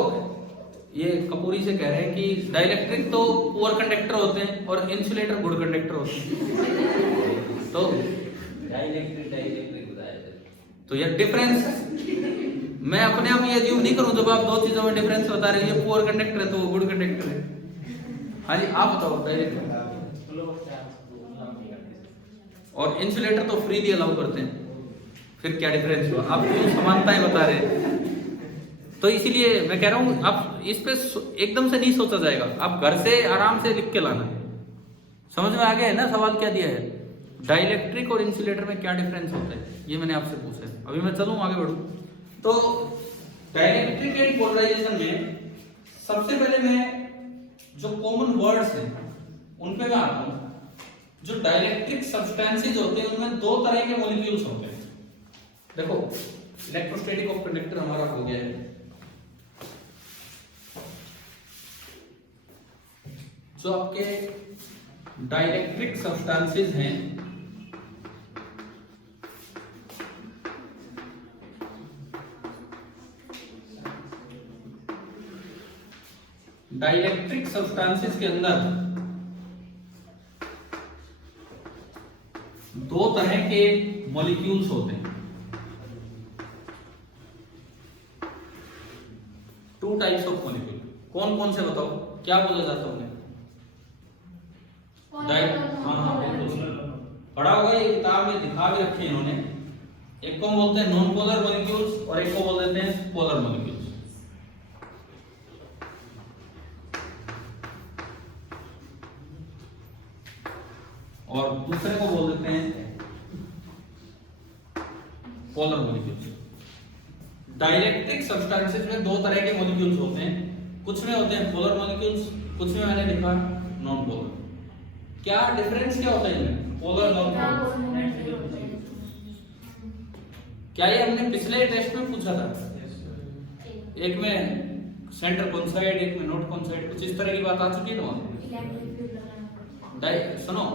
ये कपूरी से कह रहे हैं कि डाइलेक्ट्रिक तो पुअर कंडक्टर होते हैं और इंसुलेटर गुड कंडक्टर होते हैं। तो तो ये डिफरेंस मैं अपने आप ये अज्यूम नहीं करूं, जब आप 2 चीजों में डिफरेंस बता रहे हैं, ये पुअर कंडक्टर है तो वो गुड कंडक्टर है। हाँ जी, आप बताओ डायरेक्ट। और इंसुलेटर तो फ्रीली अलाउ करते हैं, फिर क्या डिफरेंस हुआ? आप क्यों समानताएं बता रहे हैं? तो इसीलिए मैं कह रहा हूं, आप इस पे एकदम से नहीं सोचा जाएगा, आप घर से आराम से लिख के लाना। समझ में आ गया है ना सवाल क्या दिया है? डाइलेक्ट्रिक और इंसुलेटर में क्या डिफरेंस होता है, ये मैंने आपसे पूछा है। अभी मैं चलूं आगे बढ़ूं तो डाइलेक्ट्रिक एंड पोलराइजेशन में सबसे पहले मैं जो कॉमन वर्ड्स हैं उन पे मैं आता हूं। जो डाइलेक्ट्रिक सब्सटेंसेस होते हैं उनमें दो तरह के मॉलिक्यूल्स होते हैं। देखो इलेक्ट्रोस्टैटिक ऑफ कंडक्टर हमारा हो गया है। जो आपके डाइलेक्ट्रिक सब्सटेंसेस हैं डाइलेक्ट्रिक सब्सटेंसेस के अंदर दो तरह के मॉलिक्यूल्स होते हैं। Two types of molecule. कौन कौन से बताओ, क्या बोला जाता है उन्हें? हाँ बिल्कुल पढ़ा होगा, ये किताब में दिखा भी रखे हैं इन्होंने। एक को बोलते हैं नॉन पोलर मॉलिक्यूल्स और एक को बोल देते हैं पोलर मॉलिक्यूल्स। और दूसरे को बोल देते हैं पोलर मॉलिक्यूल्स। डाइलेक्ट्रिक सब्सटेंसेस में दो तरह के मॉलिक्यूल्स होते हैं, कुछ में होते हैं पोलर मॉलिक्यूल्स, कुछ में मैंने लिखा नॉन पोलर। क्या डिफरेंस क्या होता है इनमें, पोलर नॉन पोलर? क्या ये हमने पिछले टेस्ट में पूछा था? एक में सेंटर कॉन्साइड, एक में नॉट कॉन्साइड, कुछ इस तरह की बात आ चुकी है ना। सुनो,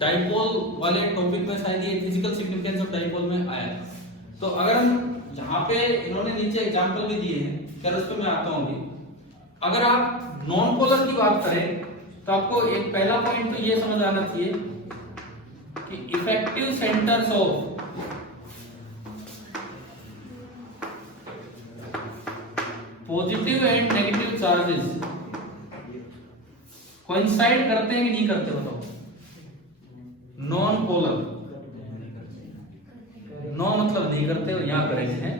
डाइपोल वाले टॉपिक में शायद ये फिजिकल सिग्निफिकेंस ऑफ डाइपोल में आया। तो अगर हम यहाँ पे इन्होंने नीचे एग्जांपल भी दिए हैं, फिर उस पे मैं आता हूँ अभी। अगर आप नॉन पोलर की बात करें तो आपको एक पहला पॉइंट तो ये समझ आना चाहिए कि effective centres of positive and negative charges coincide करते हैं कि नहीं करते, बताओ? नॉन पोलर, नो मतलब नहीं करते, यहां करेंगे हैं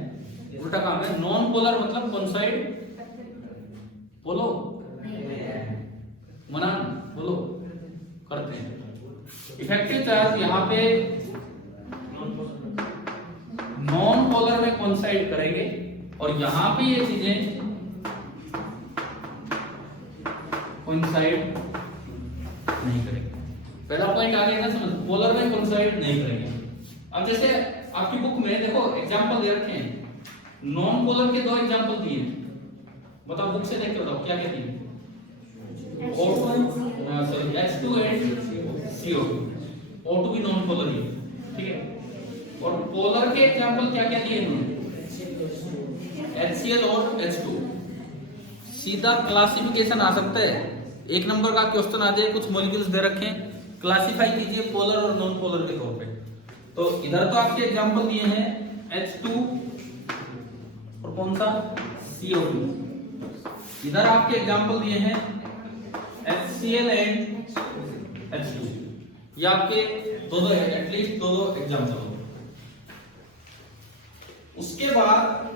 उल्टा काम है। नॉन पोलर मतलब कोइंसाइड, बोलो मनान, बोलो, करते हैं। इफेक्टिव चार्ज यहां पे नॉन पोलर में कोइंसाइड करेंगे और यहां पे ये चीजें कोइंसाइड नहीं करेंगे। पहला पॉइंट आ गया ना समझ, पोलर में कोइंसाइड नहीं करेंगे। अब जैसे आपकी बुक में देखो एग्जांपल दे रखे हैं, नॉन पोलर के दो एग्जांपल दिए हैं, बताओ बुक से देख के बताओ क्या क्या दिए? H2 and CO2। O2 भी नॉन पोलर ही है, ठीक है। और पोलर के एग्जांपल क्या क्या दिए हैं? HCl और H2। सीधा क्लासिफिकेशन आ सकता है, एक नंबर का क्वेश्चन आ जाए, कुछ मॉलिक्यूल्स दे रखे हैं, क्लासिफाई कीजिए पोलर और नॉन पोलर के तौर पे। तो इधर तो आपके एग्जांपल दिए हैं H2 और कौन सा CO2। इधर आपके एग्जांपल दिए हैं HCl एंड H2। ये आपके दो एटलीस्ट दो एग्जांपल हो। उसके बाद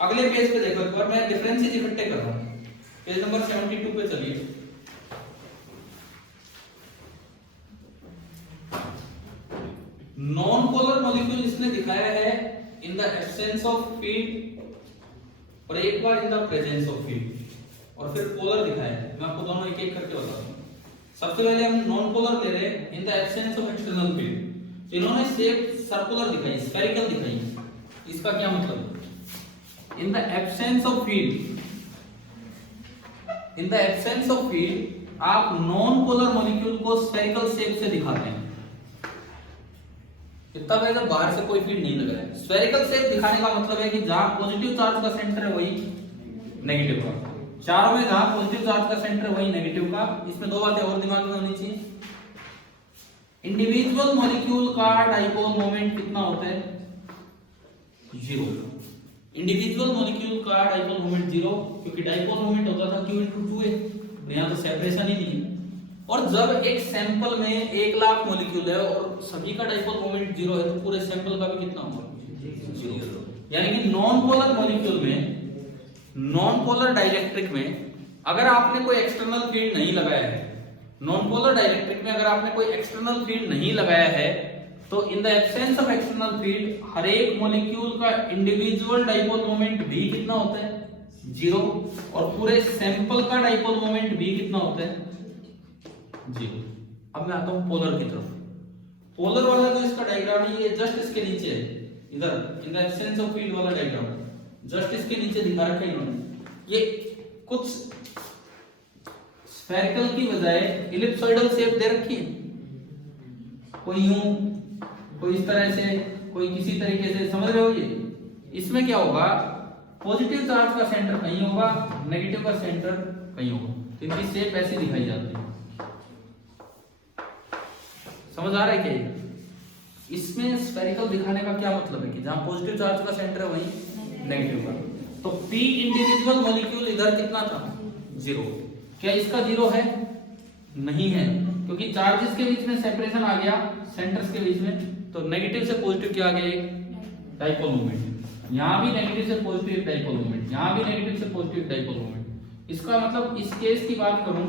अगले पेज पे देखो एक बार, मैं डिफरेंसेस इकट्ठे कर रहा हूं। पेज नंबर 72 पे चलिए। नॉन पोलर मॉलिक्यूल इसने दिखाया है in the absence of field और एक बार in the presence of field, और फिर पोलर दिखाया है। मैं आपको दोनों एक एक करके बताता हूं। सबसे पहले हम नॉन पोलर ले रहे हैं इन the absence of external field. इन्होंने शेप सर्कुलर दिखाई, स्फेरिकल दिखाई। इसका क्या मतलब? इन the absence of field, in the absence of field आप नॉन पोलर मॉलिक्यूल को स्फेरिकल शेप से दिखाते हैं। इतना तो बाहर से कोई फील्ड नहीं लग रहा है। स्फेरिकल शेप दिखाने का मतलब है कि जहां पॉजिटिव चार्ज का सेंटर है वही नेगेटिव का। चारों में जहां पॉजिटिव चार्ज का सेंटर है वही नेगेटिव का। इसमें दो बातें और दिमाग में होनी चाहिए। इंडिविजुअल मॉलिक्यूल का डाइपोल मोमेंट कितना होता है? 0। इंडिविजुअल मॉलिक्यूल का डाइपोल मोमेंट 0, क्योंकि डाइपोल मोमेंट होता था Q × 2a। यहां तो सेपरेशन ही नहीं है। और जब एक सैंपल में 1,00,000 मॉलिक्यूल है और सभी का डाइपोल मोमेंट 0 है, तो पूरे सैंपल का भी कितना होगा? 0। यानी कि नॉन पोलर मॉलिक्यूल में, नॉन पोलर डाइलेक्ट्रिक में अगर आपने कोई एक्सटर्नल फील्ड नहीं लगाया है नॉन पोलर डाइलेक्ट्रिक में अगर आपने कोई एक्सटर्नल फील्ड नहीं लगाया है तो in the absence of external field हर एक मॉलिक्यूल का इंडिविजुअल डाइपोल मोमेंट भी कितना होता है, 0, और पूरे सैंपल का डाइपोल मोमेंट भी कितना होता है, 0। अब मैं आता हूं पोलर की तरफ। पोलर वाला जो इसका डायग्राम है ये जस्ट इसके नीचे है, इधर इन द एब्सेंस ऑफ फील्ड वाला डायग्राम जस्ट इसके नीचे दिखा रखा है इन्होंने। ये कुछ स्फेरिकल की बजाय इलिप्सॉइडल शेप दे रखी है, कोई यूं, कोई इस तरह से, कोई किसी तरीके से, समझ रहे हो। ये इसमें क्या होगा, पॉजिटिव चार्ज का सेंटर कहीं होगा, नेगेटिव का सेंटर कहीं होगा, तो इनकी शेप ऐसी दिखाई जाती है। समझ आ रहा है क्या ये? इसमें स्फेरिकल दिखाने का क्या मतलब है कि जहां पॉजिटिव चार्ज का सेंटर है वहीं नेगेटिव का। तो P इंडिविजुअल मॉलिक्यूल इधर कितना था, 0। क्या इसका 0 है? नहीं है, क्योंकि चार्जेस के बीच में सेपरेशन आ गया सेंटर्स के बीच में, तो नेगेटिव से पॉजिटिव क्या आ गया, एक डाइपोल मोमेंट। यहां भी नेगेटिव से पॉजिटिव एक डाइपोल मोमेंट, यहां भी नेगेटिव से पॉजिटिव डाइपोल मोमेंट। इसका मतलब इस केस की बात करूं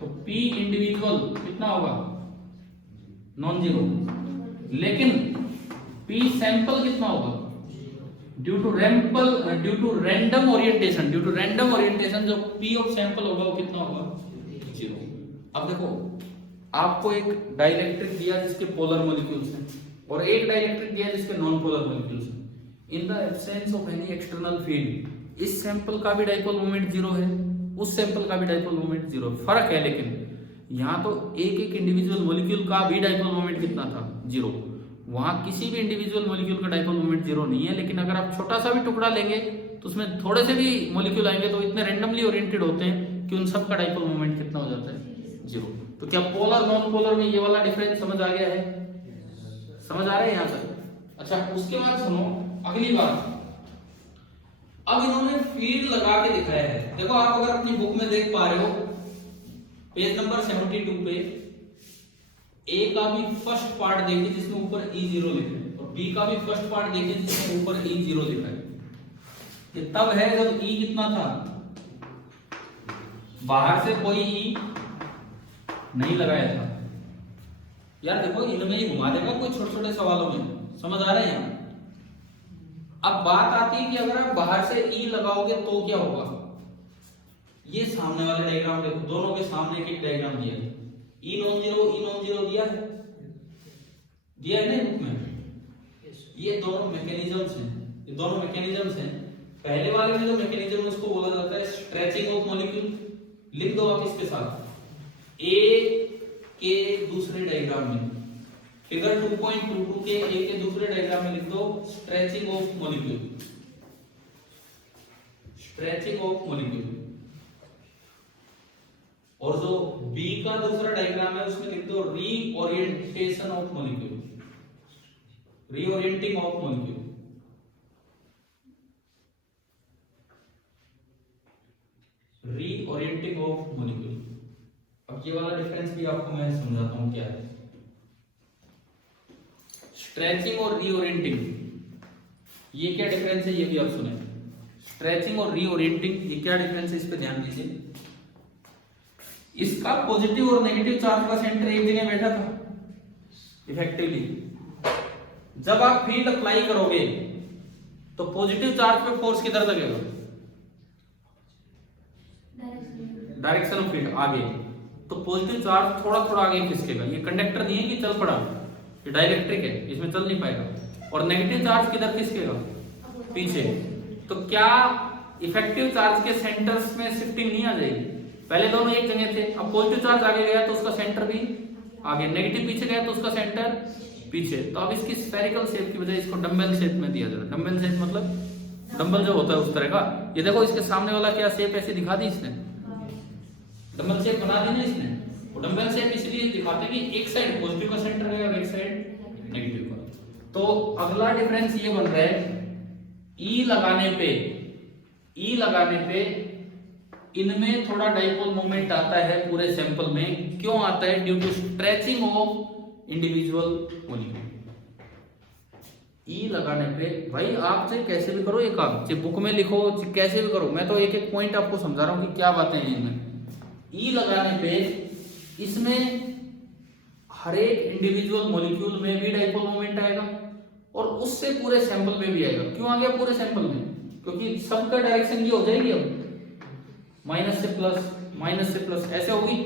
तो P इंडिविजुअल कितना होगा, नॉन जीरो, लेकिन P सैंपल कितना होगा, ड्यू टू रैंडम ओरिएंटेशन जो P ऑफ सैंपल होगा वो कितना होगा, 0। अब देखो, आपको एक डाइलेक्ट्रिक दिया जिसके पोलर मॉलिक्यूल्स हैं और एक डाइलेक्ट्रिक दिया जिसके नॉन पोलर मॉलिक्यूल्स हैं। इन the absence of any external field इस सैंपल का भी डाइपोल मोमेंट 0 है, उस सैंपल का भी डाइपोल मोमेंट 0। फर्क है, लेकिन यहाँ तो एक एक इंडिविजुअल मॉलिक्यूल का भी डाइपोल मोमेंट कितना था, 0। वहां किसी भी इंडिविजुअल मॉलिक्यूल का डाइपोल मोमेंट 0 नहीं है, लेकिन अगर आप छोटा सा भी टुकड़ा लेंगे तो उसमें थोड़े से भी मॉलिक्यूल आएंगे तो इतने रैंडमली ओरिएंटेड होते हैं कि उन सब का डाइपोल मोमेंट कितना हो जाता है, 0। तो क्या पोलर नॉन पोलर में ये वाला डिफरेंस समझ आ गया है, समझ आ रहा है यहाँ तक? अच्छा, उसके बाद सुनो अगली बात। अब इन्होंने फील्ड लगा के दिखाया है। देखो, आप अगर अपनी बुक में देख पा रहे हो पेज नंबर 72 पे ए का भी फर्स्ट पार्ट देखिए जिसमें ऊपर E0 लिखा है, और बी का भी फर्स्ट पार्ट देखिए जिसमें ऊपर E0 लिखा है। ये तब है जब E कितना था, बाहर से कोई E नहीं लगाया था। यार देखो, इनमें ही घुमा देगा कोई छोटे छोटे सवालों में, समझ आ रहे हैं? अब बात आती है कि अगर आप बाहर से E लगाओगे तो क्या होगा। ये सामने वाला डायग्राम देखो, दोनों के सामने एक डायग्राम दिया है, E नॉन जीरो दिया है ना बुक में। ये दोनों मैकेनिज्म्स हैं, ये दोनों मैकेनिज्म्स हैं। पहले वाले में जो मैकेनिज्म उसको बोला जाता है स्ट्रेचिंग ऑफ मॉलिक्यूल। लिख दो आप इसके साथ, ए के दूसरे डायग्राम में, फिगर 2.22 के ए के दूसरे डायग्राम में लिख दो stretching of molecule, stretching of molecule. और जो बी का दूसरा डायग्राम है उसमें लिख दो reorientation of molecule, reorienting of molecule. Reorienting of molecule. अब ये वाला डिफरेंस भी आपको मैं समझाता हूं क्या है। स्ट्रेचिंग और रीओरिएंटिंग, ये क्या डिफरेंस है ये भी आप सुने। स्ट्रेचिंग और रीओरिएंटिंग, ये क्या डिफरेंस है इस पे ध्यान दीजिए। इसका पॉजिटिव और नेगेटिव चार्ज का सेंटर एक जगह बैठा था इफेक्टिवली। जब आप फील्ड अप्लाई करोगे तो पॉजिटिव चार्ज पे फोर्स किधर लगेगा, डायरेक्शन ऑफ फील्ड आगे। तो पॉजिटिव चार्ज थोड़ा थोड़ा आगे खिसकेगा। ये कंडक्टर नहीं है कि चल पड़ा, ये डाइलेक्ट्रिक है, इसमें चल नहीं पाएगा। और नेगेटिव चार्ज किधर खिसकेगा, पीछे। तो क्या इफेक्टिव चार्ज के सेंटर्स में शिफ्टिंग नहीं आ जाएगी? पहले दोनों एक जगह थे, अब पॉजिटिव चार्ज आगे गया तो उसका सेंटर भी आगे, नेगेटिव पीछे गया तो उसका सेंटर पीछे। तो अब इसकी स्फेरिकल शेप की बजाय इसको डंबल शेप में दिया जाता है। डंबल शेप मतलब डंबल जो होता है उस तरह का। ये देखो, इसके सामने वाला क्या शेप ऐसे दिखा दी इसने, डंबल शेप बना दी ना इसने। वो डंबल शेप इसलिए दिखाते हैं कि एक साइड पॉजिटिव का सेंटर रहेगा और एक साइड नेगेटिव का। तो अगला डिफरेंस ये बन रहा है, ई लगाने पे इनमें थोड़ा डाइपोल मोमेंट आता है पूरे सैंपल में। क्यों आता है? Due to stretching of individual molecule. E लगाने पे भाई आप चाहे कैसे भी करो ये काम, चाहे बुक में लिखो, कैसे भी करो, मैं तो एक एक पॉइंट आपको समझा रहा हूं कि क्या बातें हैं इनमें। ई लगाने पे इसमें हर एक इंडिविजुअल मॉलिक्यूल में भी डाइपोल मोमेंट आएगा और उससे पूरे सैंपल में भी आएगा। क्यों आ गया पूरे सैंपल में? क्योंकि सबका डायरेक्शन ये हो जाएगी अब माइनस से प्लस ऐसे होगी।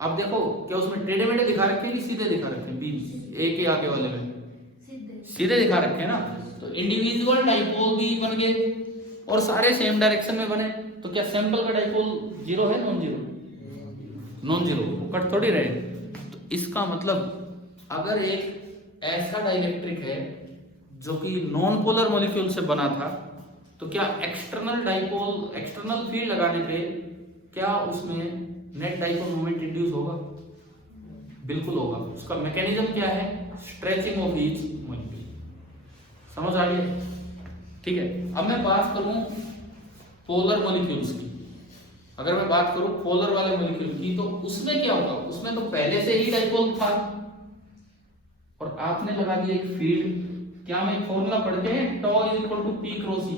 अब देखो क्या उसमें टेढ़े मेढ़े दिखा रखे हैं कि सीधे दिखा रखे हैं? बी ए के आगे वाले में सीधे दिखा रखे हैं ना। तो इंडिविजुअल डाइपोल भी बन गए और सारे सेम डायरेक्शन में बने। तो क्या सैंपल का डाइपोल जीरो है? Non zero, non zero, cut थोड़ी रहे। तो इसका मतलब अगर एक ऐसा डाइलेक्ट्रिक है जो कि नॉन पोलर मॉलिक्यूल से बना था, तो क्या एक्सटर्नल डाइपोल, एक्सटर्नल फील्ड लगाने पे क्या उसमें नेट डाइपोल मोमेंट इंड्यूस होगा? बिल्कुल होगा। उसका मैकेनिज्म क्या है? Stretching of each molecule. समझ आ गया? ठीक है। अब मैं बात करूं पोलर मॉलिक्यूल्स की। अगर मैं बात करूं पोलर वाले मॉलिक्यूल की, तो उसमें क्या होगा? उसमें तो पहले से ही डाइपोल था और आपने लगा दिया एक फील्ड। क्या हम फॉर्मूला पढ़ते हैं? Tau is equal to P cross E.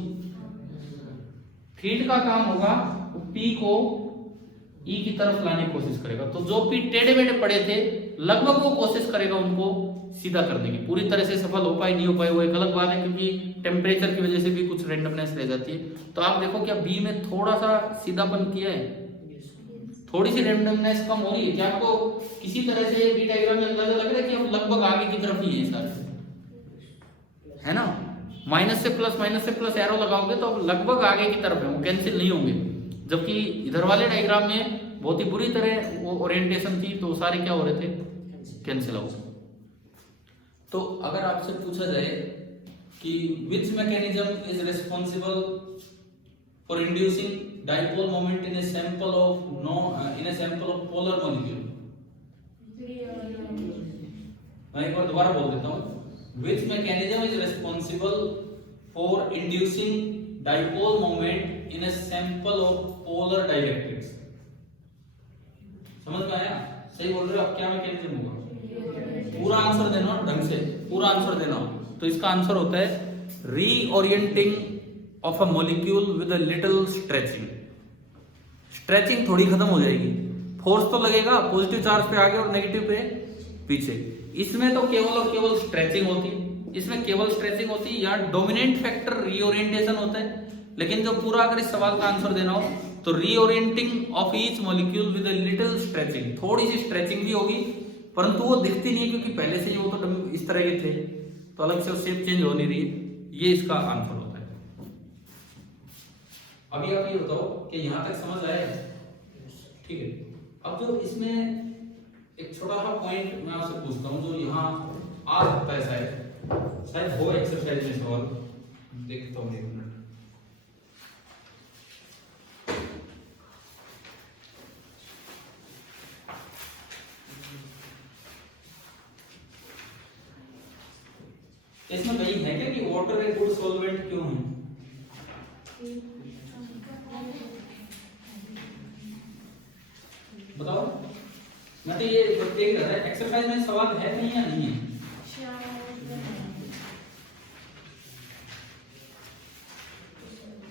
Field का काम होगा पी को ई की तरफ लाने की कोशिश करेगा। तो जो पी टेढ़े मेढ़े पड़े थे लगभग वो कोशिश करेगा उनको सीधा करने की। पूरी तरह से सफल हो पाए नहीं हो पाए वो एक अलग बात है, क्योंकि टेम्परेचर की वजह से भी कुछ रेंडमनेस रह जाती है। तो आप देखो क्या बी में थोड़ा सा सीधापन किया है? थोड़ी सी रेंडमनेस कम हो रही है। क्या आपको किसी तरह से बी डायग्राम में अंदाजा लग रहा है कि अब लगभग आगे की तरफ ही है सारे, है ना? माइनस से प्लस एरो लगाओगे तो अब लगभग आगे की तरफ है, वो कैंसिल नहीं होंगे। जबकि इधर वाले डायग्राम में बहुत ही बुरी तरह वो ओरिएंटेशन थी, तो सारे क्या हो रहे थे? Cancel out. तो अगर आपसे पूछा जाए कि which mechanism is responsible for inducing dipole moment in a sample of polar molecule, मैं एक बार दोबारा बोल देता हूं। Which mechanism is responsible for inducing dipole moment in a sample of polar dielectrics? समझ में आया? सही बोल रहे हो आप। क्या मैकेनिज्म होगा? पूरा आंसर देना ढंग से, पूरा आंसर देना। तो इसका आंसर होता है reorienting of a molecule with a little stretching. Stretching थोड़ी खत्म हो जाएगी, फोर्स तो लगेगा पॉजिटिव चार्ज पे आगे और नेगेटिव पे पीछे। इसमें तो केवल और केवल स्ट्रेचिंग होती है, इसमें केवल स्ट्रेचिंग होती है। या डोमिनेंट फैक्टर रीओरिएंटेशन होता है। लेकिन जो पूरा अगर इस सवाल का आंसर देना हो तो reorienting of each molecule with a little stretching, थोड़ी सी स्ट्रेचिंग भी होगी, परंतु वो दिखती नहीं है क्योंकि पहले से ही वो तो इस तरह के थे, तो अलग से शेप चेंज हो नहीं रही। ये इसका आंसर होता है। अभी आप ये बताओ कि यहां तक समझ आया? ठीक है। अब जो इसमें एक छोटा सा पॉइंट मैं आपसे पूछता हूं जो यहाँ आ सकता है, शायद हो एक्सरसाइज में सवाल, देखता हूँ एक मिनट। इसमें वही है क्या कि वाटर एक गुड सॉल्वेंट क्यों है? बताओ। मैं तो ये देख रहा था एक्सरसाइज में सवाल है नहीं या नहीं है?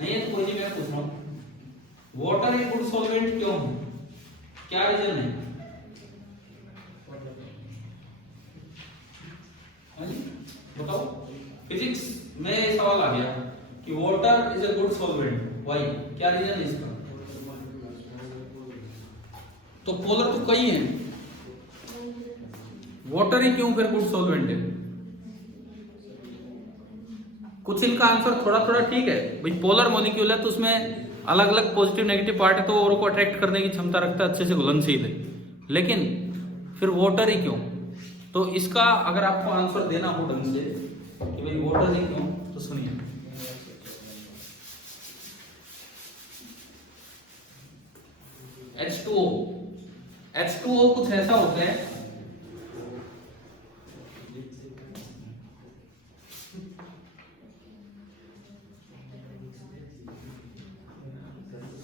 नहीं है तो कोई नहीं, मैं पूछ रहा हूं वाटर एक गुड सॉल्वेंट क्यों है? क्या रीजन है? बताओ। फिजिक्स में सवाल आ गया कि water is a good solvent, why? क्या रीजन है इसका? तो पोलर तो कई हैं, वाटर ही क्यों फिर गुड सॉल्वेंट है? कुछ इनका आंसर थोड़ा थोड़ा ठीक है भाई। पोलर मॉलिक्यूल है तो उसमें अलग अलग पॉजिटिव नेगेटिव पार्ट है, तो और को अट्रैक्ट करने की क्षमता रखता है, अच्छे से घुलनशील है। लेकिन फिर वाटर ही क्यों? तो इसका अगर आपको आंसर देना हो ढंग से कि भाई वाटर ही क्यों, तो सुनिए। H2O कुछ ऐसा होता है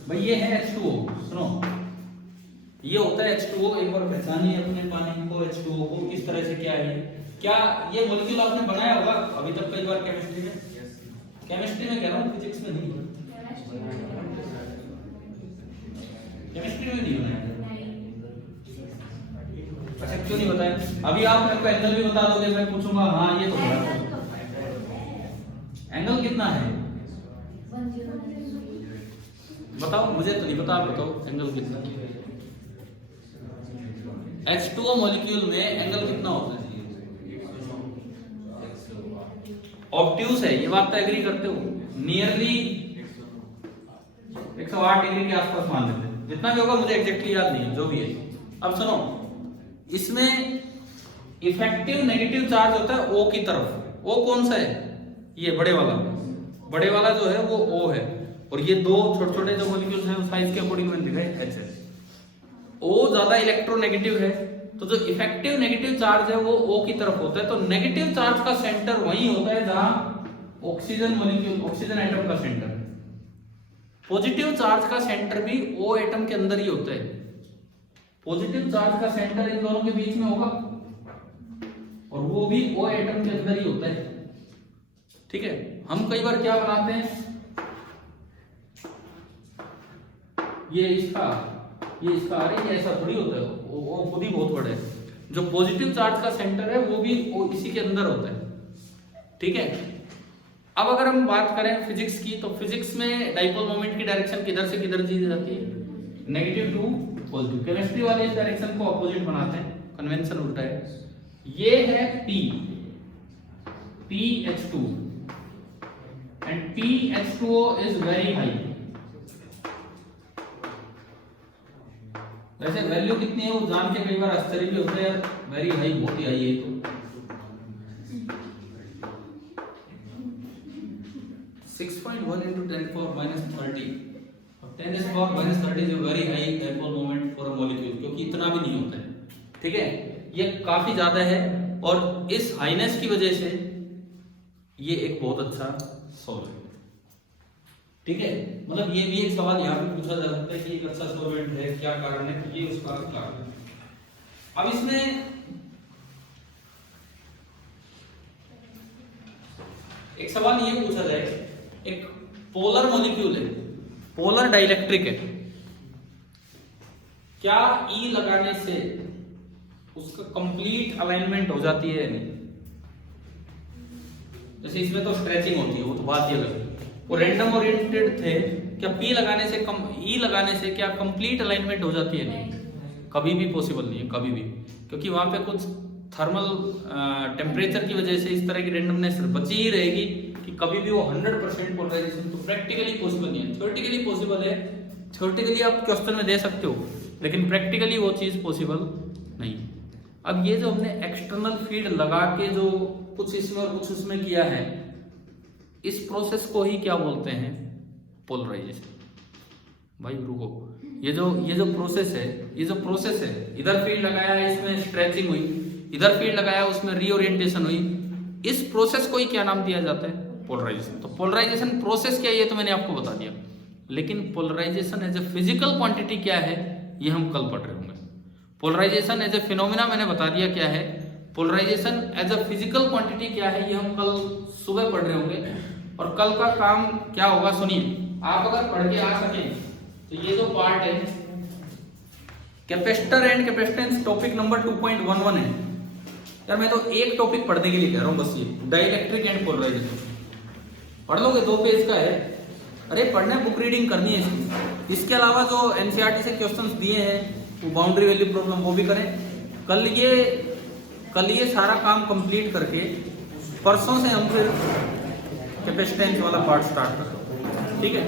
भाई, ये है H2O। सुनो, ये होता है H2O। एक बार पहचानिए अपने पानी को, H2O को किस तरह से। क्या है क्या ये मॉलिक्यूल आपने बनाया होगा अभी तक कई बार केमिस्ट्री में? केमिस्ट्री में कह रहा हूँ, फिजिक्स में नहीं। केमिस्ट्री में नहीं बनाया। क्यों नहीं बताया? अभी आप मेरे को एंगल भी बता दोगे, मैं पूछूंगा हाँ ये तो बता। एंगल कितना है बताओ, मुझे तो नहीं पता, आप बताओ एंगल कितना है। H2O मॉलिक्यूल में एंगल कितना होता है? ऑब्ट्यूस है, ये बात तो एग्री करते हो? नियरली 108 डिग्री के आसपास मान लेते हैं, जितना भी होगा मुझे एग्जैक्टली याद नहीं है, जो भी है। अब सुनो, इसमें इफेक्टिव नेगेटिव चार्ज होता है O की तरफ। O कौन सा है? ये बड़े वाला जो है वो O है, और ये दो छोटे छोटे जो मॉलिक्यूल्स हैं साइज के अकॉर्डिंग मैंने दिखाई H है। O ज्यादा इलेक्ट्रोनेगेटिव है, तो जो इफेक्टिव नेगेटिव चार्ज है वो O की तरफ होता है। तो नेगेटिव चार्ज का सेंटर वही होता है जहां ऑक्सीजन मॉलिक्यूल, ऑक्सीजन एटम का सेंटर है। पॉजिटिव चार्ज का सेंटर भी O एटम के अंदर ही होता है। पॉजिटिव चार्ज का सेंटर इन दोनों के बीच में होगा, और वो भी O एटम के अंदर ही होता है। ठीक है, हम कई बार क्या बनाते हैं, ये इसका अरे ये ऐसा थोड़ी होता है, वो खुद ही बहुत बड़ा है। जो पॉजिटिव चार्ज का सेंटर है वो भी इसी के अंदर होता है। ठीक है, अब अगर हम बात करें फिजिक्स की, तो फिजिक्स में डाइपोल मोमेंट की डायरेक्शन किधर से किधर दी जाती है? Negative to positive. केमिस्ट्री वाले इस डायरेक्शन को अपोजिट बनाते हैं, कन्वेंशन उल्टा है। ये है PH2 and PH2O is very high. वैसे वैल्यू कितनी है वो जान के कई बार आश्चर्य भी होता है यार, वेरी हाई, बहुत ही हाई है। तो 6.1 into 10⁻30, 10⁻30 is a very high dipole moment for a molecule, क्योंकि इतना भी नहीं होता है। ठीक है, ये काफी ज्यादा है, और इस हाईनेस की वजह से ये एक बहुत अच्छा सॉल्वेंट। ठीक है, मतलब ये भी एक सवाल यहाँ पे पूछा जा सकता है कि एक अच्छा सॉल्वेंट है, क्या कारण है, ये उसका कारण है। अब इसमें एक सवाल ये पूछा जाए, एक पोलर मॉलिक्यूल है, पोलर डाइलेक्ट्रिक है, क्या E लगाने से उसका कंप्लीट अलाइनमेंट हो जाती है या नहीं? जैसे इसमें तो स्ट्रेचिंग होती है, वो तो बात ये लगी, वो रैंडम ओरिएंटेड थे, क्या E लगाने से क्या कंप्लीट अलाइनमेंट हो जाती है? नहीं, कभी भी पॉसिबल नहीं है, कभी भी, क्योंकि वहां पे कुछ थर्मल टेम्परेचर की वजह से इस तरह की रैंडमनेस बची ही रहेगी कि कभी भी वो 100% पोलराइजेशन तो प्रैक्टिकली पॉसिबल नहीं है। थ्योरेटिकली पॉसिबल है, थ्योरेटिकली आप क्वेश्चन में दे सकते हो, लेकिन प्रैक्टिकली वो चीज पॉसिबल नहीं। अब ये जो हमने एक्सटर्नल फील्ड लगा के जो कुछ इसमें और कुछ उसमें किया है, इस प्रोसेस को ही क्या बोलते हैं? पोलराइजेशन। भाई रुको, ये जो प्रोसेस है, इधर फील्ड लगाया, इसमें स्ट्रेचिंग हुई, इधर फील्ड लगाया, उसमें रीओरिएंटेशन हुई, इस प्रोसेस को ही क्या नाम दिया जाता है? पोलराइजेशन। तो पोलराइजेशन प्रोसेस क्या है ये तो मैंने आपको बता दिया, लेकिन polarisation as a physical quantity क्या है ये हम कल पढ़ रहे होंगे। पोलराइजेशन एज ए फिनोमिना मैंने बता दिया क्या है, polarisation as a physical quantity क्या है ये हम कल सुबह पढ़ रहे होंगे। और कल का काम क्या होगा सुनिए, आप अगर पढ़ के आ सके तो ये जो पार्ट है capacitor and capacitance, topic number 2.11 है। यार मैं तो एक टॉपिक पढ़ने के लिए कह रहा हूँ बस, ये डाइलेक्ट्रिक एंड पोलराइजेशन पढ़ लोगे, 2 पेज का है। अरे पढ़ना है, बुक रीडिंग करनी है इसकी। इसके अलावा जो एनसीईआरटी से क्वेश्चंस दिए हैं वो बाउंड्री वैल्यू प्रॉब्लम वो भी करें। कल ये सारा काम कंप्लीट करके परसों से हम फिर कैपेसिटेंस वाला पार्ट स्टार्ट करें। ठीक है।